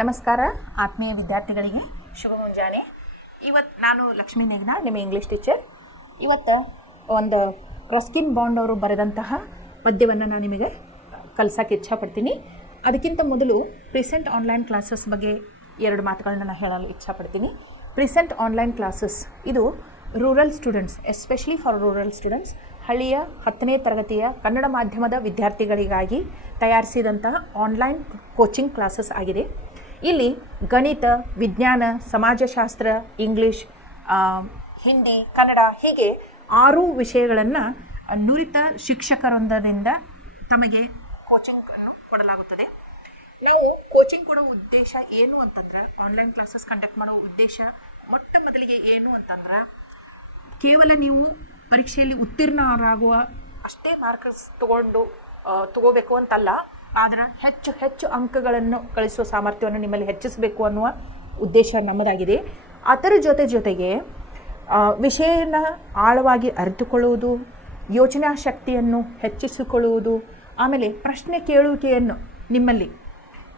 ನಮಸ್ಕಾರ ಆತ್ಮೀಯ ವಿದ್ಯಾರ್ಥಿಗಳಿಗೆ ಶುಭ ಮುಂಜಾನೆ. ಇವತ್ತು ನಾನು ಲಕ್ಷ್ಮೀ ನೇಗ್ನಾಳ್, ನಿಮ್ಮ ಇಂಗ್ಲೀಷ್ ಟೀಚರ್. ಇವತ್ತು ಒಂದು ರಸ್ಕಿನ್ ಬಾಂಡ್ ಅವರು ಬರೆದಂತಹ ಪದ್ಯವನ್ನು ನಾನು ನಿಮಗೆ ಕಲಿಸೋಕ್ಕೆ ಇಚ್ಛಾಪಡ್ತೀನಿ. ಅದಕ್ಕಿಂತ ಮೊದಲು ಪ್ರಿಸೆಂಟ್ ಆನ್ಲೈನ್ ಕ್ಲಾಸಸ್ ಬಗ್ಗೆ ಎರಡು ಮಾತುಗಳನ್ನ ನಾನು ಹೇಳಲು ಇಚ್ಛಾಪಡ್ತೀನಿ. ಪ್ರಿಸೆಂಟ್ ಆನ್ಲೈನ್ ಕ್ಲಾಸಸ್ ಇದು rural students, especially for rural students, ಹಳ್ಳಿಯ 10ನೇ ತರಗತಿಯ ಕನ್ನಡ ಮಾಧ್ಯಮದ ವಿದ್ಯಾರ್ಥಿಗಳಿಗಾಗಿ ತಯಾರಿಸಿದಂತಹ ಆನ್ಲೈನ್ ಕೋಚಿಂಗ್ ಕ್ಲಾಸಸ್ ಆಗಿದೆ. ಇಲ್ಲಿ ಗಣಿತ, ವಿಜ್ಞಾನ, ಸಮಾಜಶಾಸ್ತ್ರ, ಇಂಗ್ಲೀಷ್, ಹಿಂದಿ, ಕನ್ನಡ ಹೀಗೆ 6 ವಿಷಯಗಳನ್ನು ನುರಿತ ಶಿಕ್ಷಕರೊಂದರಿಂದ ತಮಗೆ ಕೋಚಿಂಗ್ ಅನ್ನು ಕೊಡಲಾಗುತ್ತದೆ. ನಾವು ಕೋಚಿಂಗ್ ಕೊಡೋ ಉದ್ದೇಶ ಏನು ಅಂತಂದ್ರೆ, ಆನ್ಲೈನ್ ಕ್ಲಾಸಸ್ ಕಂಡಕ್ಟ್ ಮಾಡೋ ಉದ್ದೇಶ ಮೊಟ್ಟ ಮೊದಲಿಗೆ ಏನು ಅಂತಂದ್ರೆ, ಕೇವಲ ನೀವು ಪರೀಕ್ಷೆಯಲ್ಲಿ ಉತ್ತೀರ್ಣರಾಗುವ ಅಷ್ಟೇ ಮಾರ್ಕ್ಸ್ ತಗೋಬೇಕು ಅಂತಲ್ಲ, ಆದರೆ ಹೆಚ್ಚು ಹೆಚ್ಚು ಅಂಕಗಳನ್ನು ಗಳಿಸುವ ಸಾಮರ್ಥ್ಯವನ್ನು ನಿಮ್ಮಲ್ಲಿ ಹೆಚ್ಚಿಸಬೇಕು ಅನ್ನುವ ಉದ್ದೇಶ ನಮ್ಮದಾಗಿದೆ. ಅದರ ಜೊತೆಗೆ ವಿಷಯನ ಆಳವಾಗಿ ಅರಿತುಕೊಳ್ಳುವುದು, ಯೋಚನಾ ಶಕ್ತಿಯನ್ನು ಹೆಚ್ಚಿಸಿಕೊಳ್ಳುವುದು, ಆಮೇಲೆ ಪ್ರಶ್ನೆ ಕೇಳುವಿಕೆಯನ್ನು ನಿಮ್ಮಲ್ಲಿ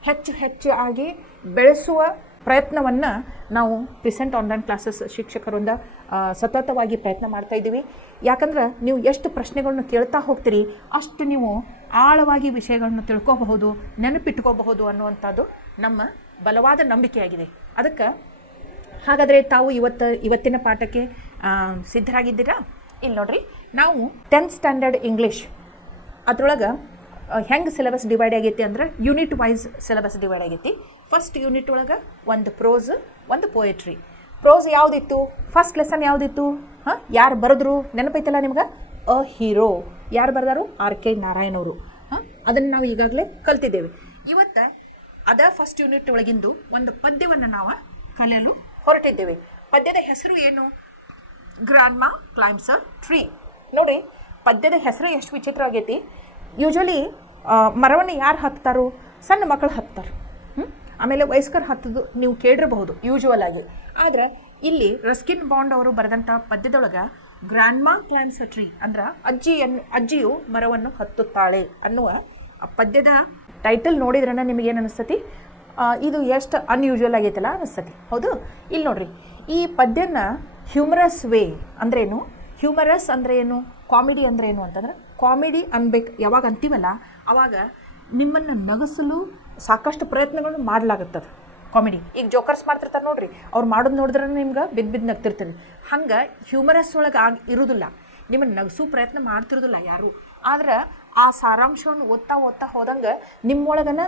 ಹೆಚ್ಚು ಆಗಿ ಬೆಳೆಸುವ ಪ್ರಯತ್ನವನ್ನು ನಾವು ಪ್ರಿಸೆಂಟ್ ಆನ್ಲೈನ್ ಕ್ಲಾಸಸ್ ಶಿಕ್ಷಕರಿಂದ ಸತತವಾಗಿ ಪ್ರಯತ್ನ ಮಾಡ್ತಾ ಇದ್ದೀವಿ. ಯಾಕಂದ್ರೆ ನೀವು ಎಷ್ಟು ಪ್ರಶ್ನೆಗಳನ್ನ ಕೇಳ್ತಾ ಹೋಗ್ತೀರಿ, ಅಷ್ಟು ನೀವು ಆಳವಾಗಿ ವಿಷಯಗಳನ್ನು ತಿಳ್ಕೋಬಹುದು, ನೆನಪಿಟ್ಕೋಬಹುದು ಅನ್ನುವಂಥದ್ದು ನಮ್ಮ ಬಲವಾದ ನಂಬಿಕೆಯಾಗಿದೆ. ಅದಕ್ಕೆ ಹಾಗಾದರೆ ತಾವು ಇವತ್ತಿನ ಪಾಠಕ್ಕೆ ಸಿದ್ಧರಾಗಿದ್ದೀರಾ? ಇಲ್ಲಿ ನೋಡ್ರಿ, ನಾವು 10th ಸ್ಟ್ಯಾಂಡರ್ಡ್ ಇಂಗ್ಲೀಷ್ ಅದರೊಳಗೆ ಹೆಂಗೆ ಸಿಲೆಬಸ್ ಡಿವೈಡ್ ಆಗೈತಿ ಅಂದ್ರೆ, ಯೂನಿಟ್ ವೈಸ್ ಸಿಲೆಬಸ್ ಡಿವೈಡ್ ಆಗೈತಿ. ಫಸ್ಟ್ ಯೂನಿಟ್ ಒಳಗೆ ಒಂದು ಪ್ರೋಸ್, ಒಂದು ಪೋಯಟ್ರಿ. ಪ್ರೋಸ್ ಯಾವುದಿತ್ತು? ಫಸ್ಟ್ ಲೆಸನ್ ಯಾವುದಿತ್ತು? ಯಾರು ಬರೆದ್ರು ನೆನಪೈತಲ್ಲ ನಿಮ್ಗೆ? A hero. ಯಾರು ಬರೆದಾರು? R.K. ನಾರಾಯಣ್ ಅವರು. ಅದನ್ನು ನಾವು ಈಗಾಗಲೇ ಕಲ್ತಿದ್ದೇವೆ. ಇವತ್ತು ಫಸ್ಟ್ ಯೂನಿಟ್ ಒಳಗಿಂದು ಒಂದು ಪದ್ಯವನ್ನು ನಾವು ಕಲಿಯಲು ಹೊರಟಿದ್ದೇವೆ. ಪದ್ಯದ ಹೆಸರು ಏನು? Grandma climbs a tree. ನೋಡಿ, ಪದ್ಯದ ಹೆಸರು ಎಷ್ಟು ವಿಚಿತ್ರ ಆಗೈತಿ. ಯೂಶ್ವಲಿ ಮರವನ್ನು ಯಾರು ಹತ್ತಾರೋ? ಸಣ್ಣ ಮಕ್ಕಳು ಹತ್ತಾರೆ. ಆಮೇಲೆ ವಯಸ್ಕರು ಹತ್ತದು ನೀವು ಕೇಳಿರಬಹುದು ಯೂಶ್ವಲ್ ಆಗಿ. ಆದರೆ ಇಲ್ಲಿ ರಸ್ಕಿನ್ ಬಾಂಡ್ ಅವರು ಬರೆದಂಥ ಪದ್ಯದೊಳಗೆ ಗ್ರಾಂಡ್ಮಾ ಕ್ಲೈಂಬ್ಸ್ ಅ ಟ್ರೀ ಅಂದ್ರೆ ಅಜ್ಜಿಯು ಮರವನ್ನು ಹತ್ತುತ್ತಾಳೆ ಅನ್ನುವ ಪದ್ಯದ ಟೈಟಲ್ ನೋಡಿದ್ರೆ ನಿಮಗೇನು ಅನಿಸ್ತತಿ? ಇದು ಎಷ್ಟು ಅನ್ಯೂಶ್ವಲ್ ಆಗೈತಲ್ಲ ಅನಿಸ್ತತಿ, ಹೌದು? ಇಲ್ಲಿ ನೋಡ್ರಿ, ಈ ಪದ್ಯನ ಹ್ಯೂಮರಸ್ ವೇ ಅಂದ್ರೇನು? ಹ್ಯೂಮರಸ್ ಅಂದ್ರೆ ಏನು? ಕಾಮಿಡಿ ಅಂದ್ರೆ ಏನು ಅಂತಂದ್ರೆ, ಕಾಮಿಡಿ ಅನ್ಬೇಕು ಯಾವಾಗ ಅಂತೀವಲ್ಲ ಅವಾಗ ನಿಮ್ಮನ್ನು ನಗಿಸಲು ಸಾಕಷ್ಟು ಪ್ರಯತ್ನಗಳನ್ನು ಮಾಡಲಾಗುತ್ತದೆ. ಕಾಮಿಡಿ ಈಗ ಜೋಕರ್ಸ್ ಮಾಡ್ತಿರ್ತಾರೆ ನೋಡ್ರಿ, ಅವ್ರು ಮಾಡೋದು ನೋಡಿದ್ರೆ ನಿಮ್ಗೆ ಬಿದ್ದು ನಗ್ತಿರ್ತೀರಿ. ಹಂಗೆ ಹ್ಯೂಮರಸ್ ಒಳಗೆ ಇರೋದಿಲ್ಲ, ನಿಮ್ಮನ್ನು ನಗಿಸೋ ಪ್ರಯತ್ನ ಮಾಡ್ತಿರೋದಿಲ್ಲ ಯಾರು. ಆದ್ರೆ ಆ ಸಾರಾಂಶವನ್ನು ಓದ್ತಾ ಹೋದಂಗೆ ನಿಮ್ಮೊಳಗನ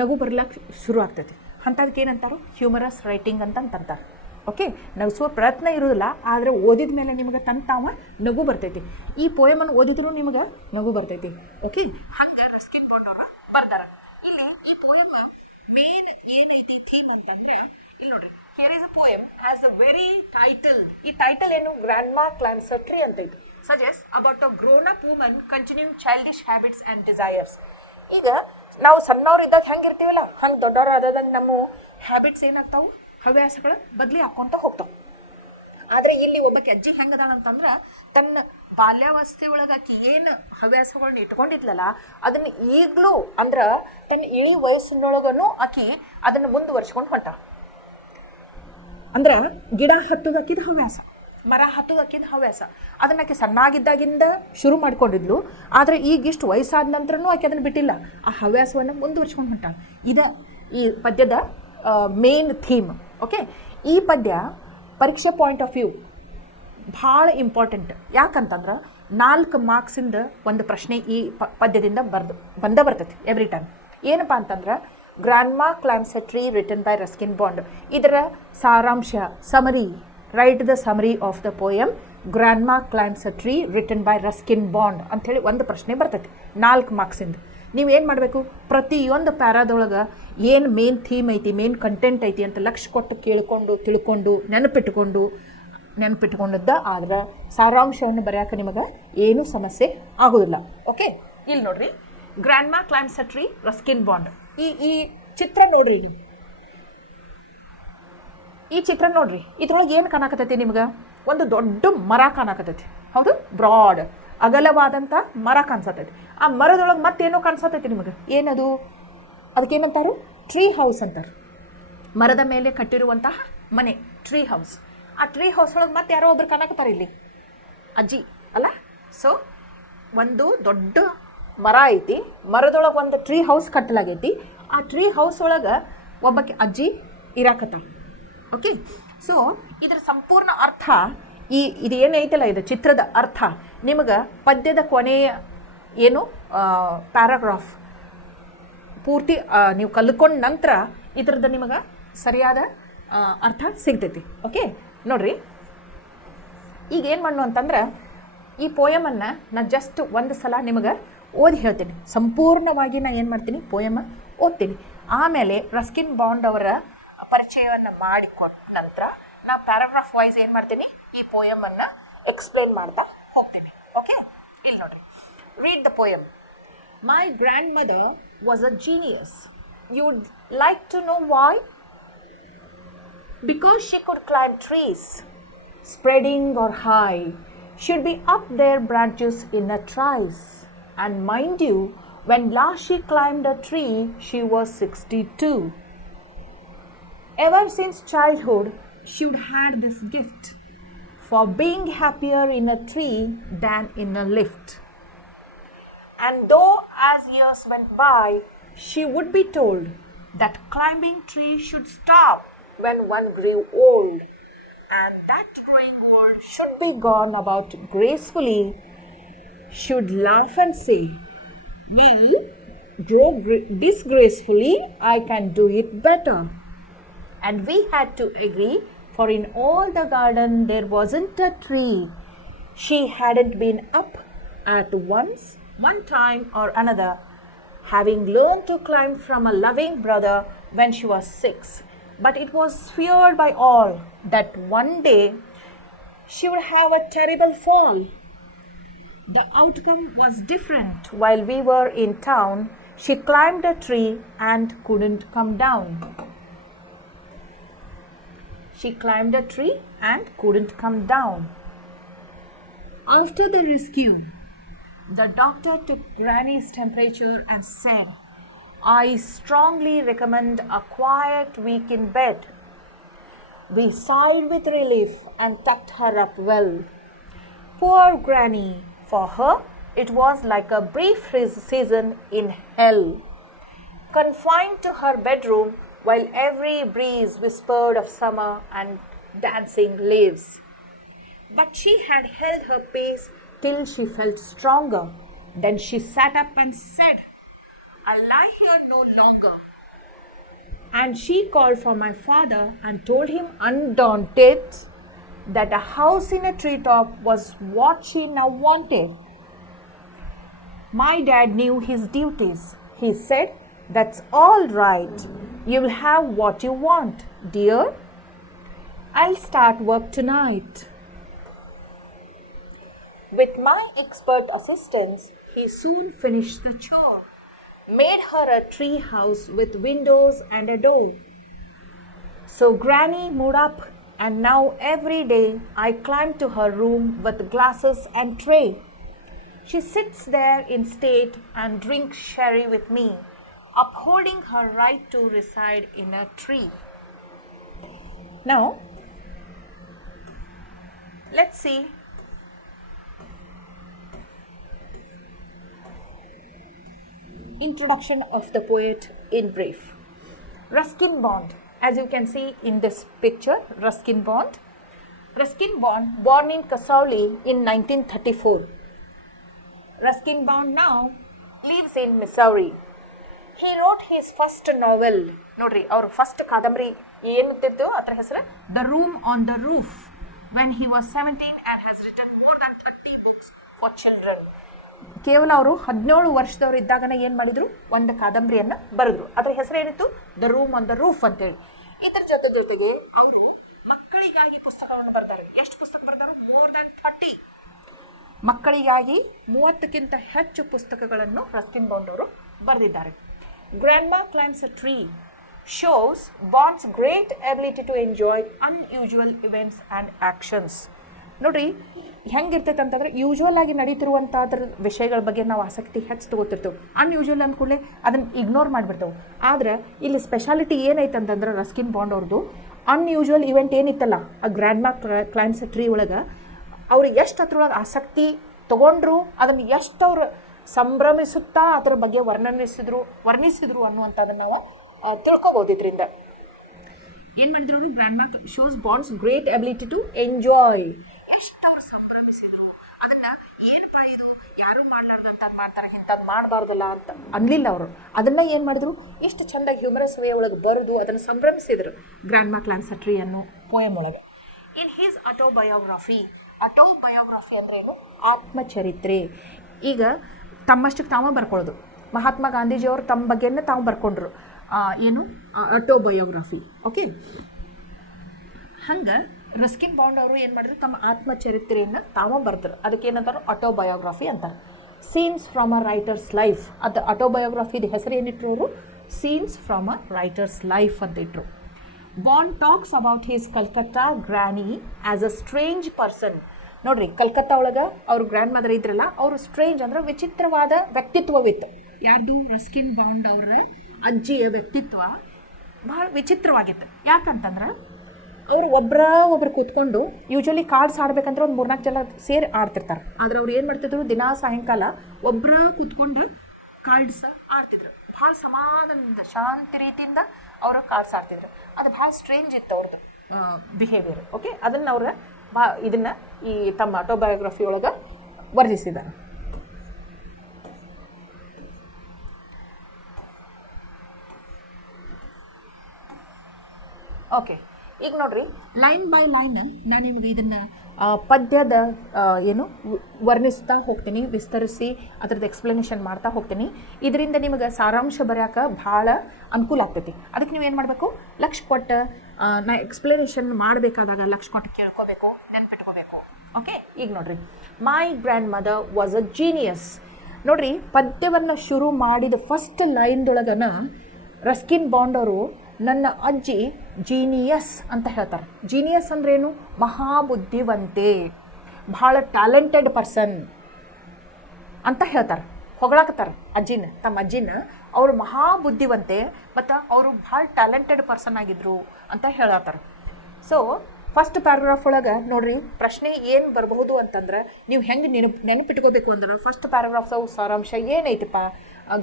ನಗು ಬರ್ಲಿಕ್ಕೆ ಶುರು ಆಗ್ತೈತಿ. ಅಂಥದಕ್ಕೆ ಏನಂತಾರೋ ಹ್ಯೂಮರಸ್ ರೈಟಿಂಗ್ ಅಂತಂತಾರೆ. ಓಕೆ, ನಗಿಸುವ ಪ್ರಯತ್ನ ಇರೋದಿಲ್ಲ, ಆದರೆ ಓದಿದ ಮೇಲೆ ನಿಮಗೆ ತಂತಾವ ನಗು ಬರ್ತೈತಿ. ಈ ಪೋಯಮನ್ನು ಓದಿದ್ರು ನಿಮಗೆ ನಗು ಬರ್ತೈತಿ. ಓಕೆ, ಹಂಗೆ ರಸ್ಕಿನ್ ಬಾಂಡ್ ಅವ್ರ ಬರ್ದಾರ. ಇಲ್ಲಿ ಈ ಪೋಯಮ್ ಮೇನ್ ಏನೈತಿ ಥೀಮ್ ಅಂತಂದ್ರೆ, ಇಲ್ಲಿ ನೋಡ್ರಿ, here is a poem has a very title. ಈ ಟೈಟಲ್ ಏನು? ಗ್ರಾಂಡ್ಮಾ ಕ್ಲೈಂಬ್ಸ್ ಅ ಟ್ರೀ ಅಂತೈತಿ. Suggest about a grown up woman continuing childish habits and desires. ಈಗ ನಾವು ಸಣ್ಣವ್ರಿದ್ದಾಗ ಹೆಂಗಿರ್ತೀವಲ್ಲ, ಹಂಗೆ ದೊಡ್ಡವ್ರು ಆದಾಗ ನಮ್ಮ ಹ್ಯಾಬಿಟ್ಸ್ ಏನಾಗ್ತಾವೆ, ಹವ್ಯಾಸಗಳು ಬದಲಿ ಹಾಕೊಂತ ಹೋಗ್ತಾವೆ. ಆದರೆ ಇಲ್ಲಿ ಒಬ್ಬಕ್ಕೆ ಅಜ್ಜಿ ಹೆಂಗದಾಳಂತಂದ್ರೆ, ತನ್ನ ಬಾಲ್ಯಾವಸ್ಥೆ ಒಳಗೆ ಆಕಿ ಏನು ಹವ್ಯಾಸಗಳನ್ನ ಇಟ್ಕೊಂಡಿದ್ಲಲ್ಲ ಅದನ್ನು ಈಗಲೂ ಅಂದ್ರೆ ತನ್ನ ಇಳಿ ವಯಸ್ಸಿನೊಳಗನು ಆಕಿ ಅದನ್ನು ಮುಂದುವರ್ಸ್ಕೊಂಡು ಹೊಂಟ. ಅಂದ್ರೆ ಗಿಡ ಹತ್ತುದಕ್ಕಿದ ಹವ್ಯಾಸ, ಮರ ಹತ್ತುದಕ್ಕಿದ ಹವ್ಯಾಸ, ಅದನ್ನ ಆಕೆ ಸಣ್ಣಾಗಿದ್ದಾಗಿಂದ ಶುರು ಮಾಡ್ಕೊಂಡಿದ್ಲು. ಆದರೆ ಈಗಿಷ್ಟು ವಯಸ್ಸಾದ ನಂತರನೂ ಆಕೆ ಅದನ್ನು ಬಿಟ್ಟಿಲ್ಲ, ಆ ಹವ್ಯಾಸವನ್ನು ಮುಂದುವರ್ಸ್ಕೊಂಡು ಹೊಂಟ. ಈ ಪದ್ಯದ ಮೇನ್ ಥೀಮ್. ಓಕೆ, ಈ ಪದ್ಯ ಪರೀಕ್ಷೆ ಪಾಯಿಂಟ್ ಆಫ್ ವ್ಯೂ ಭಾಳ ಇಂಪಾರ್ಟೆಂಟ್. ಯಾಕಂತಂದ್ರೆ 4 ಮಾರ್ಕ್ಸಿಂದ ಒಂದು ಪ್ರಶ್ನೆ ಈ ಪದ್ಯದಿಂದ ಬರ್ತೈತಿ ಎವ್ರಿ ಟೈಮ್. ಏನಪ್ಪ ಅಂತಂದ್ರೆ, grandma climbs a tree written by Ruskin Bond. ಇದರ ಸಾರಾಂಶ, summary, write the summary of the poem grandma climbs a tree written by Ruskin Bond ಅಂಥೇಳಿ ಒಂದು ಪ್ರಶ್ನೆ ಬರ್ತೈತಿ 4 ಮಾರ್ಕ್ಸಿಂದ. ನೀವೇನು ಮಾಡಬೇಕು? ಪ್ರತಿಯೊಂದು ಪ್ಯಾರಾದೊಳಗೆ ಏನು ಮೇನ್ ಥೀಮ್ ಐತಿ, ಮೇನ್ ಕಂಟೆಂಟ್ ಐತಿ ಅಂತ ಲಕ್ಷ್ಯ ಕೊಟ್ಟು ಕೇಳಿಕೊಂಡು ತಿಳ್ಕೊಂಡು ನೆನಪಿಟ್ಕೊಂಡದ್ದ ಆದ್ರೆ ಸಾರಾಂಶವನ್ನು ಬರೆಯೋಕೆ ನಿಮಗೆ ಏನೂ ಸಮಸ್ಯೆ ಆಗೋದಿಲ್ಲ. ಓಕೆ, ಇಲ್ಲಿ ನೋಡ್ರಿ, ಗ್ರಾಂಡ್ಮಾ climbs a tree Ruskin bond. ಈ ಚಿತ್ರ ನೋಡ್ರಿ, ನೀವು ಈ ಚಿತ್ರ ನೋಡ್ರಿ, ಇದ್ರೊಳಗೆ ಏನು ಕಾಣಕತ್ತೈತಿ ನಿಮ್ಗೆ? ಒಂದು ದೊಡ್ಡ ಮರ ಕಾಣಕತ್ತೈತಿ, ಹೌದು? ಬ್ರಾಡ್ ಅಗಲವಾದಂಥ ಮರ ಕಾಣಿಸತೈತಿ. ಆ ಮರದೊಳಗೆ ಮತ್ತೇನೋ ಕಾಣಿಸತೈತಿ ನಿಮಗೆ. ಏನದು? ಅದಕ್ಕೇನಂತಾರೆ? ಟ್ರೀ ಹೌಸ್ ಅಂತಾರೆ. ಮರದ ಮೇಲೆ ಕಟ್ಟಿರುವಂತಹ ಮನೆ, ಟ್ರೀ ಹೌಸ್. ಆ ಟ್ರೀ ಹೌಸ್ ಒಳಗೆ ಮತ್ತೆ ಯಾರೋ ಒಬ್ರು ಕಾಣಕತ್ತಾರೆ ಇಲ್ಲಿ, ಅಜ್ಜಿ ಅಲ್ಲ. ಸೊ ಒಂದು ದೊಡ್ಡ ಮರ ಐತಿ, ಮರದೊಳಗೆ ಒಂದು ಟ್ರೀ ಹೌಸ್ ಕಟ್ಟಲಾಗೈತಿ. ಆ ಟ್ರೀ ಹೌಸ್ ಒಳಗೆ ಒಬ್ಬಕ್ಕೆ ಅಜ್ಜಿ ಇರಾಕತ್ತ. ಓಕೆ, ಸೊ ಇದರ ಸಂಪೂರ್ಣ ಅರ್ಥ ಇದು ಏನೈತಲ್ಲ, ಇದು ಚಿತ್ರದ ಅರ್ಥ ನಿಮಗೆ ಪದ್ಯದ ಕೊನೆಯ ಏನು ಪ್ಯಾರಾಗ್ರಾಫ್ ಪೂರ್ತಿ ನೀವು ಕಲ್ತ್ಕೊಂಡ ನಂತರ ಇದ್ರದ್ದು ನಿಮಗೆ ಸರಿಯಾದ ಅರ್ಥ ಸಿಗ್ತೈತಿ. ಓಕೆ, ನೋಡ್ರಿ ಈಗ ಏನು ಮಾಡು ಅಂತಂದ್ರೆ, ಈ ಪೋಯಮನ್ನು ನಾನು ಜಸ್ಟ್ ಒಂದು ಸಲ ನಿಮಗೆ ಓದಿ ಹೇಳ್ತೀನಿ. ಸಂಪೂರ್ಣವಾಗಿ ನಾನು ಏನು ಮಾಡ್ತೀನಿ, ಪೋಯಮ ಓದ್ತೀನಿ. ಆಮೇಲೆ ರಸ್ಕಿನ್ ಬಾಂಡ್ ಅವರ ಪರಿಚಯವನ್ನು ಮಾಡಿಕೊಟ್ಟ ನಂತರ ನಾನು ಪ್ಯಾರಾಗ್ರಾಫ್ ವೈಸ್ ಏನು ಮಾಡ್ತೀನಿ, ಈ ಪೋಯಮನ್ನು ಎಕ್ಸ್ಪ್ಲೇನ್ ಮಾಡ್ತಾ ಹೋಗ್ತೀನಿ. ಓಕೆ, ಇಲ್ಲಿ ನೋಡ್ರಿ, read the poem. My grandmother was a genius. You'd like to know why? Because she could climb trees, spreading or high. She'd be up their branches in a trice. And mind you, when last she climbed a tree, she was 62. Ever since childhood, she'd had this gift for being happier in a tree than in a lift. And though as years went by, she would be told that climbing trees should stop when one grew old, and that growing old should be gone about gracefully, should laugh and say, well, grow disgracefully, I can do it better. And we had to agree, for in all the garden there wasn't a tree she hadn't been up at one time or another, having learned to climb from a loving brother when she was 6. But it was feared by all that one day she would have a terrible fall. The outcome was different. While we were in town, she climbed a tree and couldn't come down. She climbed a tree and couldn't come down. After the rescue, the doctor took Granny's temperature and said, I strongly recommend a quiet week in bed. We sighed with relief and tucked her up well. Poor Granny, for her it was like a brief season in hell, confined to her bedroom while every breeze whispered of summer and dancing leaves. But she had held her pace till she felt stronger. Then she sat up and said, I'll lie here no longer. And she called for my father and told him undaunted that a house in a treetop was what she now wanted. My dad knew his duties. He said, that's all right. You'll have what you want, dear. I'll start work tonight. With my expert assistance, he soon finished the chore, made her a tree house with windows and a door. So Granny moved up, and now every day I climb to her room with glasses and tray. She sits there in state and drinks sherry with me, upholding her right to reside in a tree. Now, let's see introduction of the poet in brief. Ruskin Bond, as you can see in this picture, Ruskin Bond. Ruskin Bond, born in Kasauli in 1934. Ruskin Bond now lives in Missouri. He wrote his first novel, ನೋಡ್ರಿ ಅವ್ರ first ಕಾದಂಬರಿ ಏನಿತ್ತು ಅದರ ಹೆಸರು the room on the roof when he was 17 and has written more than 30 books for children. ಕೇವಲ ಅವರು 17 ವರ್ಷದವರು ಇದ್ದಾಗನೇ ಏನು ಮಾಡಿದ್ರು, ಒಂದು ಕಾದಂಬರಿಯನ್ನು ಬರೆದ್ರು. ಅದರ ಹೆಸರು ಏನಿತ್ತು, the room on the roof ಅಂತೇಳಿ. ಇದರ ಜೊತೆಗೆ ಅವರು ಮಕ್ಕಳಿಗಾಗಿ ಪುಸ್ತಕವನ್ನು ಬರ್ತಾರೆ. ಎಷ್ಟು ಪುಸ್ತಕ ಬರ್ತಾರೆ? More than 30. ಮಕ್ಕಳಿಗಾಗಿ 30ಕ್ಕಿಂತ ಹೆಚ್ಚು ಪುಸ್ತಕಗಳನ್ನು ರಸ್ಕಿನ್ ಬಾಂಡ್ ಅವರು ಬರೆದಿದ್ದಾರೆ. Grandma Climbs a Tree shows Bond's great ability to enjoy unusual events and actions. ನೋಡ್ರಿ, ಹೆಂಗಿರ್ತೈತೆ ಅಂತಂದ್ರೆ ಯೂಶ್ವಲ್ ಆಗಿ ನಡೀತಿರುವಂಥ ಅದ್ರ ವಿಷಯಗಳ ಬಗ್ಗೆ ನಾವು ಆಸಕ್ತಿ ಹೆಚ್ಚು ತೊಗೋತಿರ್ತೇವೆ. ಅನ್ಯೂಶ್ವಲ್ ಅಂದ್ಕೂಡಲೇ ಅದನ್ನು ಇಗ್ನೋರ್ ಮಾಡಿಬಿಡ್ತೇವೆ. ಆದ್ರೆ ಇಲ್ಲಿ ಸ್ಪೆಷಾಲಿಟಿ ಏನೈತೆ ಅಂತಂದ್ರೆ ರಸ್ಕಿನ್ ಬಾಂಡ್ ಅವ್ರದ್ದು ಅನ್ಯೂಶ್ವಲ್ ಇವೆಂಟ್ ಏನಿತ್ತಲ್ಲ ಆ ಗ್ರ್ಯಾಂಡ್ ಮಾ ಕ್ಲೈಮ್ಸ್ ಟ್ರೀ ಒಳಗೆ ಅವ್ರಿಗೆ ಎಷ್ಟು ಅದ್ರೊಳಗೆ ಆಸಕ್ತಿ ತೊಗೊಂಡ್ರು, ಅದನ್ನು ಎಷ್ಟು ಅವ್ರು ಸಂಭ್ರಮಿಸುತ್ತಾ ಅದ್ರ ಬಗ್ಗೆ ವರ್ಣಿಸಿದ್ರು ಅನ್ನುವಂಥದ್ದನ್ನು ನಾವು ತಿಳ್ಕೊಬೋದು. ಇದರಿಂದ ಏನು ಮಾಡಿದ್ರು ಅವರು grandma shows Bond's great ability to enjoy. ಎಷ್ಟು ಅವ್ರು ಸಂಭ್ರಮಿಸಿದ್ರು, ಅದನ್ನು ಏನಪ್ಪ ಇದು ಯಾರೂ ಮಾಡ್ಲಾರ್ದಂಥದ್ದು ಮಾಡ್ತಾರೆ, ಇಂಥದ್ದು ಮಾಡಬಾರ್ದಲ್ಲ ಅಂತ ಅನ್ಲಿಲ್ಲ ಅವರು. ಅದನ್ನು ಏನು ಮಾಡಿದ್ರು, ಇಷ್ಟು ಚೆಂದಾಗಿ ಹ್ಯೂಮರಸ್ ವೇ ಒಳಗೆ ಬರೆದು ಅದನ್ನು ಸಂಭ್ರಮಿಸಿದ್ರು ಗ್ರ್ಯಾಂಡ್ ಮಾ ಕ್ಲೈಮ್ಸ್ ಟ್ರೀ ಅನ್ನೋ ಪೋಯಮ್ ಒಳಗೆ. ಇನ್ ಹೀಸ್ ಆಟೋಬಯೋಗ್ರಫಿ ಅಂದ್ರೆ ಏನು? ಆತ್ಮಚರಿತ್ರೆ. ಈಗ ತಮ್ಮಷ್ಟಕ್ಕೆ ತಾವ ಬರ್ಕೊಳ್ಳೋದು. ಮಹಾತ್ಮ ಗಾಂಧೀಜಿಯವರು ತಮ್ಮ ಬಗ್ಗೆನೇ ತಾವು ಬರ್ಕೊಂಡ್ರು. ಏನು ಆಟೋಬಯೋಗ್ರಫಿ. ಓಕೆ, ಹಂಗೆ ರಸ್ಕಿನ್ ಬಾಂಡ್ ಅವರು ಏನು ಮಾಡಿದ್ರು, ತಮ್ಮ ಆತ್ಮಚರಿತ್ರೆಯನ್ನು ತಾವ ಬರ್ತಾರೆ. ಅದಕ್ಕೆ ಏನಂತಾರೆ? ಆಟೋಬಯೋಗ್ರಫಿ ಅಂತಾರೆ. Scenes from a writers life. ಅದು ಆಟೋಬಯೋಗ್ರಫಿದ ಹೆಸರು ಏನಿಟ್ರು ಅವರು? Scenes from a writers life ಅಂತ ಇಟ್ರು. Bond talks about his Calcutta granny as a strange person. ನೋಡ್ರಿ, ಕಲ್ಕತ್ತಾ ಒಳಗೆ ಅವರು ಗ್ರ್ಯಾಂಡ್ ಮದರ್ ಇದ್ರಲ್ಲ, ಅವರು ಸ್ಟ್ರೇಂಜ್ ಅಂದ್ರೆ ವಿಚಿತ್ರವಾದ ವ್ಯಕ್ತಿತ್ವವಿತ್ತು. ಯಾರ್ದು? ರಸ್ಕಿನ್ ಬಾಂಡ್ ಅವರ ಅಜ್ಜಿಯ ವ್ಯಕ್ತಿತ್ವ ಭಾಳ ವಿಚಿತ್ರವಾಗಿತ್ತು. ಯಾಕಂತಂದ್ರೆ ಅವರು ಒಬ್ರು ಕೂತ್ಕೊಂಡು ಯೂಶ್ವಲಿ ಕಾರ್ಡ್ಸ್ ಆಡ್ಬೇಕಂದ್ರೆ ಒಂದು 3-4 ಜನ ಸೇರಿ ಆಡ್ತಿರ್ತಾರೆ. ಆದ್ರೆ ಅವ್ರು ಏನು ಮಾಡ್ತಿದ್ರು, ದಿನಾ ಸಾಯಂಕಾಲ ಒಬ್ಬರ ಕೂತ್ಕೊಂಡು ಕಾರ್ಡ್ಸ್ ಆಡ್ತಿದ್ರು. ಭಾಳ ಸಮಾಧಾನದಿಂದ ಶಾಂತಿ ರೀತಿಯಿಂದ ಅವರು ಕಾರ್ಡ್ಸ್ ಆಡ್ತಿದ್ರು. ಅದು ಭಾಳ ಸ್ಟ್ರೇಂಜ್ ಇತ್ತು ಅವ್ರದ್ದು ಬಿಹೇವಿಯರ್. ಓಕೆ, ಅದನ್ನು ಅವ್ರ ಇದನ್ನು ಈ ತಮ್ಮ ಆಟೋಬಯೋಗ್ರಫಿ ಒಳಗೆ ವರ್ಣಿಸಿದ್ದಾರೆ. ಓಕೆ, ಈಗ ನೋಡ್ರಿ, ಲೈನ್ ಬೈ ಲೈನ್ ನಾನು ನಿಮಗೆ ಇದನ್ನು ಪದ್ಯದ ಏನು ವರ್ಣಿಸ್ತಾ ಹೋಗ್ತೀನಿ, ವಿಸ್ತರಿಸಿ ಅದರದ್ದು ಎಕ್ಸ್ಪ್ಲನೇಷನ್ ಮಾಡ್ತಾ ಹೋಗ್ತೀನಿ. ಇದರಿಂದ ನಿಮಗೆ ಸಾರಾಂಶ ಬರೆಯೋಕೆ ಭಾಳ ಅನುಕೂಲ ಆಗ್ತೈತಿ. ಅದಕ್ಕೆ ನೀವೇನು ಮಾಡಬೇಕು, ಲಕ್ಷ್ಯ ಕೊಟ್ಟು ನಾ ಎಕ್ಸ್ಪ್ಲನೇಷನ್ ಮಾಡಬೇಕಾದಾಗ ಲಕ್ಷ್ಯ ಕೊಟ್ಟು ಕೇಳ್ಕೋಬೇಕು, ನೆನ್ಪಿಟ್ಕೋಬೇಕು. ಓಕೆ, ಈಗ ನೋಡ್ರಿ, my grandmother was a genius. ನೋಡ್ರಿ, ಪದ್ಯವನ್ನು ಶುರು ಮಾಡಿದ ಫಸ್ಟ್ ಲೈನ್ದೊಳಗನ ರಸ್ಕಿನ್ ಬಾಂಡ್ ಅವರು ನನ್ನ ಅಜ್ಜಿ ಜೀನಿಯಸ್ ಅಂತ ಹೇಳ್ತಾರೆ. ಜೀನಿಯಸ್ ಅಂದ್ರೇನು? ಮಹಾಬುದ್ಧಿವಂತೆ, ಭಾಳ ಟ್ಯಾಲೆಂಟೆಡ್ ಪರ್ಸನ್ ಅಂತ ಹೇಳ್ತಾರೆ. ಹೊಗಳಾಕತ್ತಾರೆ ಅಜ್ಜಿನ, ತಮ್ಮ ಅಜ್ಜಿನ. ಅವರು ಮಹಾಬುದ್ಧಿವಂತೆ ಮತ್ತು ಅವರು ಭಾಳ ಟ್ಯಾಲೆಂಟೆಡ್ ಪರ್ಸನ್ ಆಗಿದ್ರು ಅಂತ ಹೇಳತ್ತಾರೆ. ಸೊ ಫಸ್ಟ್ ಪ್ಯಾರಾಗ್ರಾಫ್ ಒಳಗೆ ನೋಡ್ರಿ, ಪ್ರಶ್ನೆ ಏನು ಬರಬಹುದು ಅಂತಂದ್ರೆ, ನೀವು ಹೆಂಗೆ ನೆನಪಿಟ್ಕೋಬೇಕು ಅಂದ್ರೆ, ಫಸ್ಟ್ ಪ್ಯಾರಾಗ್ರಾಫ್ ಸಾರಾಂಶ ಏನೈತಿಪ್ಪ,